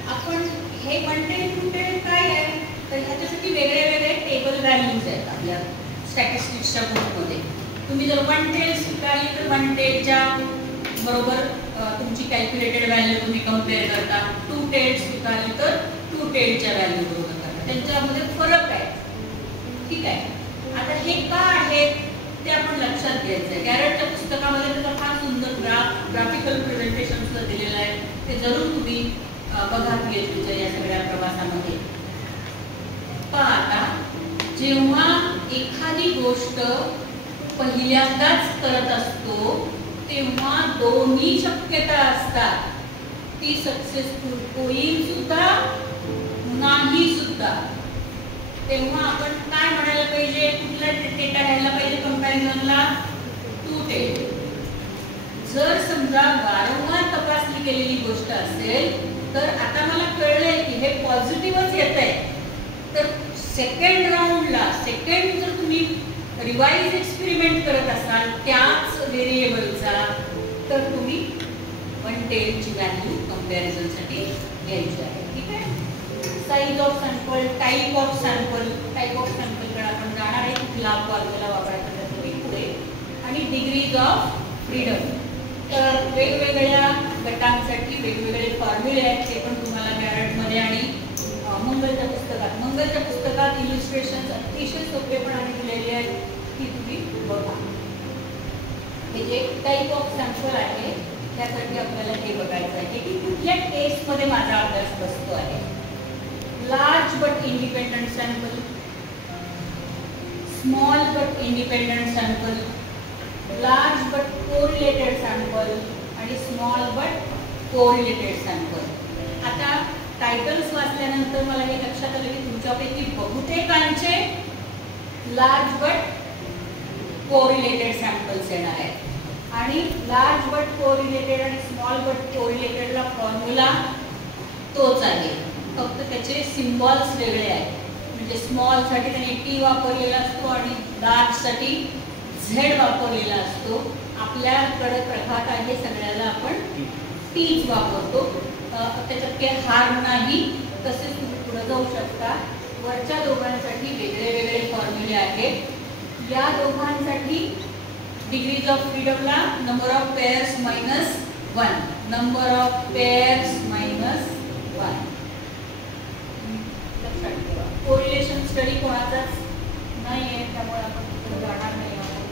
आपण हे 1 टेल 2 टेल काय आहे, तर ह्याच्यासाठी वेगळे वेगळे टेबल व्हॅल्यूज आहेत आपल्या स्टॅटिस्टिक्सच्या बुकमध्ये. तुम्ही जर 1 टेल स्वीकारली तर 1 टेलच्या बरोबर तुमची कॅल्क्युलेटेड व्हॅल्यू तुम्ही कम्पेअर करता. 2 टेल स्वीकारली तर 2 टेलच्या व्हॅल्यू बरोबर करता. त्यांच्यामध्ये फरक आहे. ठीक आहे. आता हे का आहे ते आपण लक्षात घ्यायचं आहे. गॅरेटच्या पुस्तकामध्ये त्याचा फार सुंदर ग्राफिकल प्रेझेंटेशन सुद्धा दिलेलं आहे. ते जरूर तुम्ही बघा PhDच्या या सगळ्या प्रवासामध्ये. आता जेव्हा एखादी गोष्ट पहिल्यांदाच करत असतो तेव्हा दोन्ही शक्यता असतात. ती सक्सेसफुल होईल सुद्धा नाही सुद्धा. तेव्हा आपण काय म्हणायला पाहिजे, कुठला डेटा घ्यायला पाहिजे कंपॅरिझनला, 2 टेल. जर समजा वारंवार तपासणी केलेली गोष्ट असेल तर आता मला कळलंय की हे पॉझिटिव्हच येत आहे, तर सेकंड राऊंडला जर तुम्ही रिवाइज एक्सपेरिमेंट करत असाल त्याच व्हेरिएबलचा तर तुम्ही 1 टेलची व्हॅल्यू कंपॅरिझनसाठी घ्यायची आहे. ठीक आहे. Size of sample, type of sample. Type of सॅम्पलकडे आपण जाणार आहे. कुठला फॉर्म्युला वापरायचा त्यासाठी पुढे. आणि डिग्रीज ऑफ फ्रीडम. तर वेगवेगळ्या गटांसाठी वेगवेगळे फॉर्म्युले आहेत, ते पण तुम्हाला गॅरेटमध्ये आणि मंगलच्या पुस्तकात इलिस्ट्रेशन अतिशय सोपेपणाने दिलेले आहेत, ती तुम्ही बघा. हे जे टाईप ऑफ सॅम्पल आहे त्यासाठी आपल्याला हे बघायचं आहे की कुठल्या केसमध्ये माझा अभ्यास बसतो आहे. Large but independent sample, small but independent sample, large but correlated sample आणि स्मॉल बट कोरिलेटेड सॅम्पल. आता टायटल्स वाचल्यानंतर मला हे लक्षात आलं की तुमच्यापैकी बहुतेकांचे लार्ज बट कोरिलेटेड सॅम्पल्स येणार आहेत आणि लार्ज बट कोरिलेटेड आणि स्मॉल बट कोरिलेटेडला फॉर्म्युला तोच आहे, फक्त त्याचे सिम्बॉल्स वेगळे आहेत. म्हणजे स्मॉलसाठी त्याने टी वापरलेला असतो आणि लार्जसाठी झेड वापरलेला असतो. आपल्याकडे प्रघात आहे, सगळ्याला आपण टीच वापरतो. त्याच्यात काही हार्म नाही. तसेच तुम्ही पुढे जाऊ शकता. वरच्या दोघांसाठी वेगळे वेगळे फॉर्म्युले आहेत. या दोघांसाठी डिग्रीज ऑफ फ्रीडमला number of pairs -1, number of pairs -1. लक्षात ठेवा. कोरिलेशन स्टडी कोणाचाच नाही आहे, त्यामुळे आपण पुढे जाणार नाही आहोत.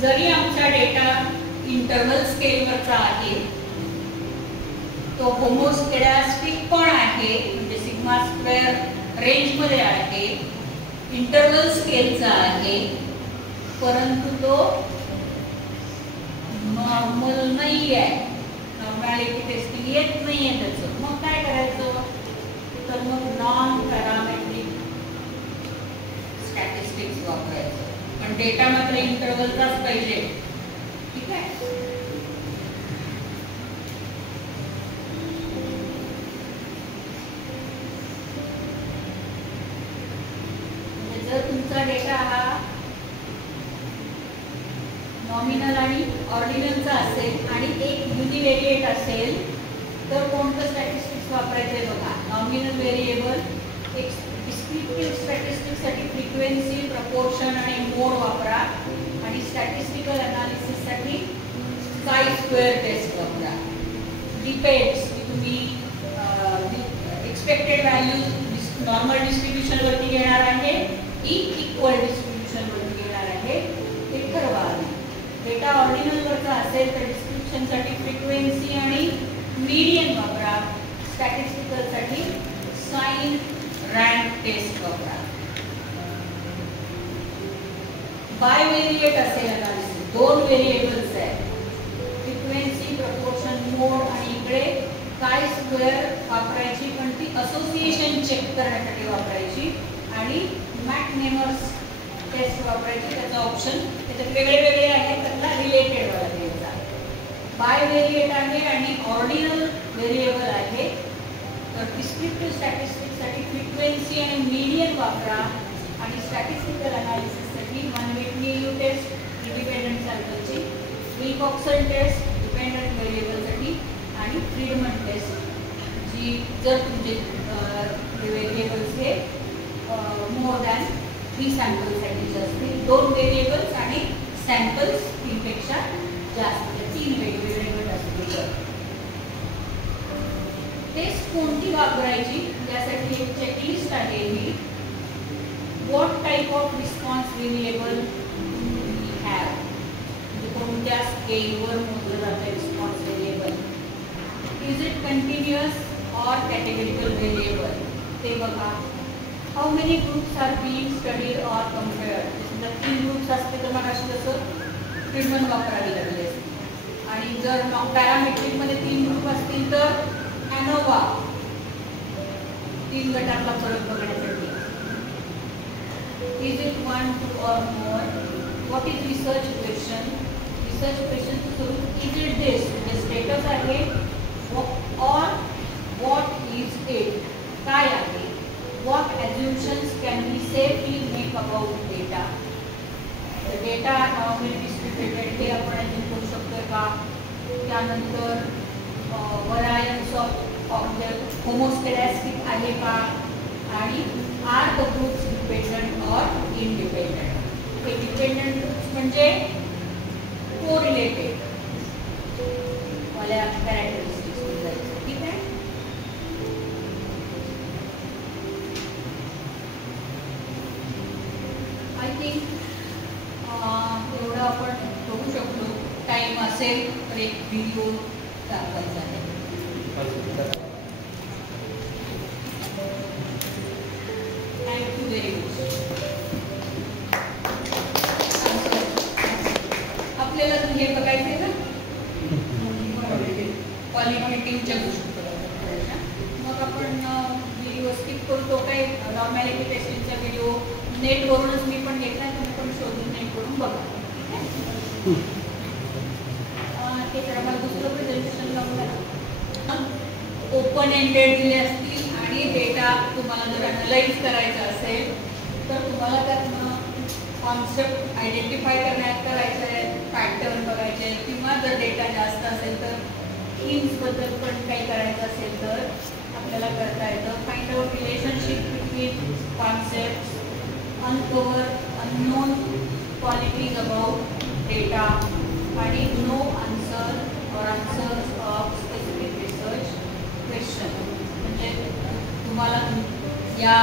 जरी आमचा डेटा इंटरवल स्केलवरचा आहे, तो होमोस्केडॅस्टिक पण आहे, म्हणजे सिग्मा स्क्वेअर रेंजमध्ये आहे, इंटरवल स्केलचा आहे, परंतु तो नॉर्मल नाही आहे. नॉर्मॅलिटी टेस्टिंग येत नाही आहे त्याचं. मग काय करायचं? तर मग नॉन पॅरामेट्रिक स्टॅटिस्टिक्स वापरायचं. पण डेटा मात्र इंटरवलचाच पाहिजे. ठीक आहे. जर तुमचा डेटा हा नॉमिनल आणि ऑर्डिनलचा असेल आणि एक युनिव्हेरिएट असेल तर कोणतं स्टॅटिस्टिक्स वापरायचे बघा. नॉमिनल व्हेरिएबल, एक डिस्क्रिप्टिव्ह स्टॅटिस्टिक्ससाठी फ्रिक्वेन्सी, प्रपोर्शन आणि मोड वापरा आणि स्टॅटिस्टिकल अनालिसिससाठी साई स्क्वेअर टेस्ट वापरा. डिपेंड्स की तुम्ही एक्सपेक्टेड व्हॅल्यू नॉर्मल डिस्ट्रीब्युशनवरती घेणार आहे की इक्वल डिस्ट्रीब्युशनवरती घेणार आहे ते ठरवा. डेटा ऑर्डिनलवरचा असेल तर डिस्क्रिप्शनसाठी फ्रिक्वेन्सी आणि मीडियन वापरा. स्टॅटिस्टिकलसाठी साइन रँक टेस्ट वापरा. बायव्हेरिएट असेल अनालिसिस, 2 व्हेरिएबल्स आहेत, फ्रिक्वेन्सी, प्रपोर्शन, मोड आणि इकडे काय स्क्वेअर वापरायची, पण ती असोसिएशन चेक करण्यासाठी वापरायची आणि मॅकनेमर्स टेस्ट वापरायची. त्याचा ऑप्शन त्याच्यात वेगळे वेगळे आहेत, त्यातला रिलेटेड वाला द्यायचा. बायव्हेरिएट आहे आणि ऑर्डिनल व्हेरिएबल आहे. तर डिस्क्रिप्टिव्ह स्टॅटिस्टिक्ससाठी फ्रिक्वेन्सी आणि मीडियन वापरा आणि स्टॅटिस्टिकल अनालिसिससाठी मनविटनी टेस्ट इंडिपेंडंट सॅम्पलची, विल्कॉक्सन टेस्ट डिपेंडंट व्हेरिएबलसाठी आणि फ्रीडमन टेस्ट जी जर तुमचे व्हेरिएबल्स हे मोर दॅन 3 सॅम्पलसाठीचे असतील, 2 व्हेरिएबल्स आणि सॅम्पल्स 3 पेक्षा जास्त, 3 वेगवेगळे गट असतील. टेस्ट कोणती वापरायची यासाठी एक चेकलिस्ट आहे ही. What type of response variable we have? कोणत्या स्केलवर मोजलं जातं response variable. Is it continuous और कॅटेगरिकल व्हेरिएबल ते बघा. How many groups are being studied और कम्पेअर्ड. समजा 3 ग्रुप्स असते तर मग अशी जसं फ्रीडमन वापरावी लागली असते. आणि जर पॅरामेट्रिकमध्ये 3 ग्रुप असतील तर एनोवा 3 गटातला फरक बघण्यासाठी. Is it 1, 2 or more? What is research question? Research question स्वरूप is it this? म्हणजे स्टेटस आहे or what is it? काय आहे? What assumptions can we safely make about data? The data normally distributed हे आपण अजून करू शकतो का? त्यानंतर variance of the homoscedastic आहे का? आणि are the groups dependent or independent? हे डिपेंडंट म्हणजे कोरिलेटेड वाल्या कॅरेक्टरिस्टिक्स जायचं. ठीक आहे. आय थिंक एवढं आपण बघू शकतो. टाइम असेल तर एक व्हिडिओ दाखवायचा आहे. Thank you very much. आपल्याला हे बघायचं आहे ना क्वालिटेटिव्हच्या गोष्टी बघायच्या. मग आपण व्हिडिओ स्किप करू. तो काही नॉर्मॅलिटी टेस्टिंगचा व्हिडिओ नेटवरूनच मी पण घेतला. तुम्ही पण शोधून नेटवरून बघा. ठीक आहे. ते तर आम्हाला दुसरं प्रेझेंटेशन लावून ओपन एंडेड दिले असतील आणि डेटा तुम्हाला जर अनालाइज करायचा असेल तर तुम्हाला त्यातनं कॉन्सेप्ट आयडेंटिफाय करायचं आहे, पॅटर्न बघायचे आहेत, किंवा जर डेटा जास्त असेल तर थीम्सबद्दल पण काही करायचं असेल तर आपल्याला करता येतं. Find out relationship between concept, uncover unknown qualities about data आणि नो आन्सर और answers of specific research question. म्हणजे तुम्हाला या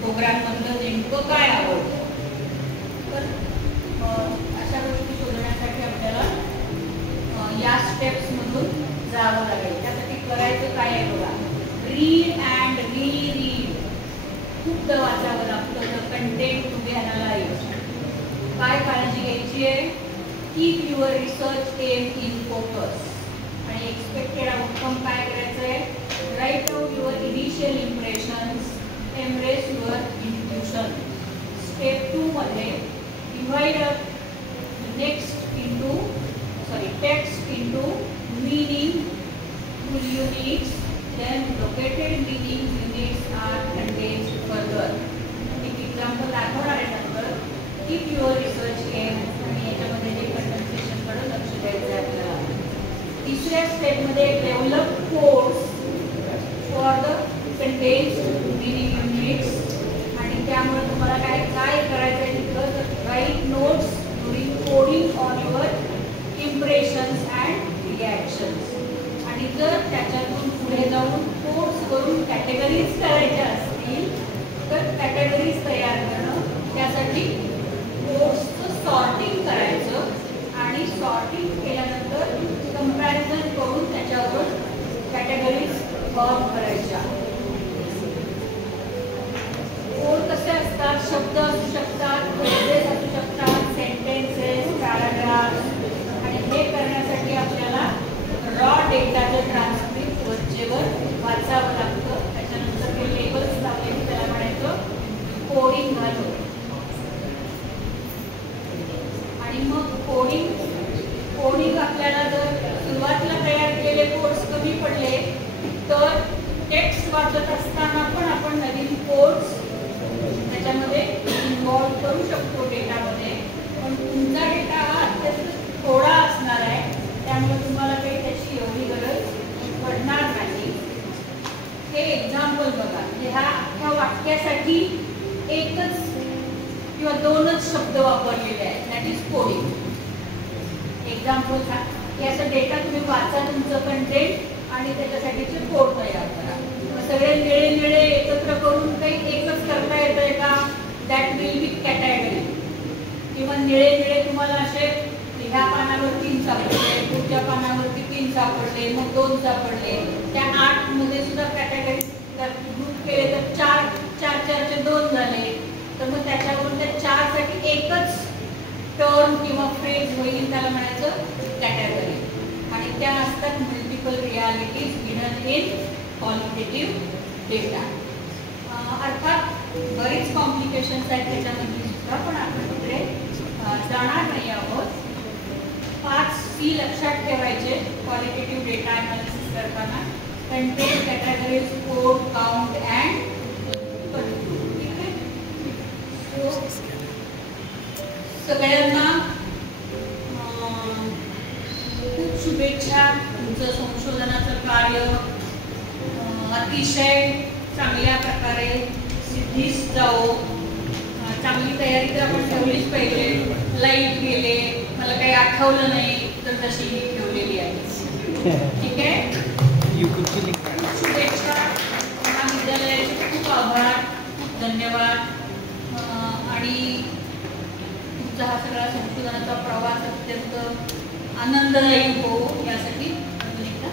प्रोग्राममधलं नेमकं काय आवडतं. तर अशा गोष्टी शोधण्यासाठी आपल्याला या स्टेप्समधून जावं लागेल. त्यासाठी करायचं काय आहे बघा. Read and read. खूपदा वाचावं लागतं. The content to be analysed. काय काळजी घ्यायची आहे. Keep your research aim in focus. आणि एक्सपेक्टेड आउटकम काय करायचं आहे. Write down your initial impressions. Embrace your intuition. Step 2 मध्ये divide text into meaningful units. Then located meaning units are condensed further. एक एक्झाम्पल दाखवणार आहे नंतर. कीप युअर रिसर्च एम आणि याच्यामध्ये जे कंडेन्सेशन कडे लक्ष द्यायचं आहे आपल्याला. तिसऱ्या स्टेपमध्ये develop codes for the condensed meaning units. आणि त्यामुळे तुम्हाला काय करायचं आहे तिथं. Write notes during coding on your impressions and reactions. आणि जर त्याच्यातून पुढे जाऊन कोड्स करून कॅटेगरीज करायच्या असतील तर कॅटेगरीज तयार करणं. त्यासाठी कोड्सचं सॉर्टिंग करायचं आणि सॉर्टिंग केल्यानंतर कंपॅरिझन करून त्याच्यावर कॅटेगरीज फॉर्म करायच्या. कोड कसे असतात. शब्द असू शकतात, फ्रेजेस असू शकतात, सेंटेन्सेस, पॅराग्राफ्स. आणि हे करण्यासाठी आपल्याला रॉ डेटाचं ट्रान्सक्रिप्ट वरचेवर वाचावं लागतं. त्याच्यानंतर ते लेबल्स लावले की त्याला म्हणायचं कोडिंग घालून. आणि मग कोडिंग आपल्याला जर सुरुवातीला तयार केलेले कोड्स कमी पडले तर टेक्स्ट वाचत असताना पण आपण नवीन कोड्स त्याच्यामध्ये इन्व्हॉल्व करू शकतो डेटामध्ये. पण तुमचा डेटा हा अत्यंत थोडा असणार आहे. त्यामुळे तुम्हाला काही त्याची एवढी गरज पडणार नाही. हे एक्झाम्पल बघा. ह्या अख्ख्या वाक्यासाठी एकच किंवा दोनच शब्द वापरलेले आहेत. That is coding. एक्झाम्पल हे असं डेटा तुम्ही वाचा तुमचं कंटेंट आणि त्याच्यासाठीचे कोड तयार करा. सगळे निळे एकत्र करून काही एकच करता येतंय का. That will be category. किंवा निळे तुम्हाला असे ह्या पानावर 3 सापडले, पुढच्या पानावरती 3 सापडले, मग 2 सापडले. त्या 8 मध्ये सुद्धा कॅटेगरी ग्रुप केले तर 4चे 2 झाले. तर मग त्याच्यावरून त्या 4 साठी एकच टर्म किंवा फ्रेज होईल. त्याला म्हणायचं कॅटेगरी. आणि त्या असतात multiple realities hidden in qualitative data. अर्थात बरीच कॉम्प्लिकेशन्स आहेत त्याच्यामध्ये सुद्धा, पण आपण तिकडे जाणार नाही आहोत. 5 C लक्षात ठेवायचे क्वालिटेटिव्ह डेटा अनालिसिस करताना. Content, categories, code, count and conclude. ठीक आहे. सगळ्यांना खूप शुभेच्छा. तुमचं संशोधनाचं कार्य अतिशय चांगल्या प्रकारे सिद्धीस जावो. चांगली तयारी तर आपण ठेवलीच पाहिजे. लाईट गेले, मला काही आठवलं नाही तर तशी ही ठेवलेली आहे. ठीक आहे. शुभेच्छा. महाविद्यालयाचे खूप आभार, खूप धन्यवाद. आणि तुमचा हा सगळा संशोधनाचा प्रवास अत्यंत आनंददायी हो यासाठी अनेकदा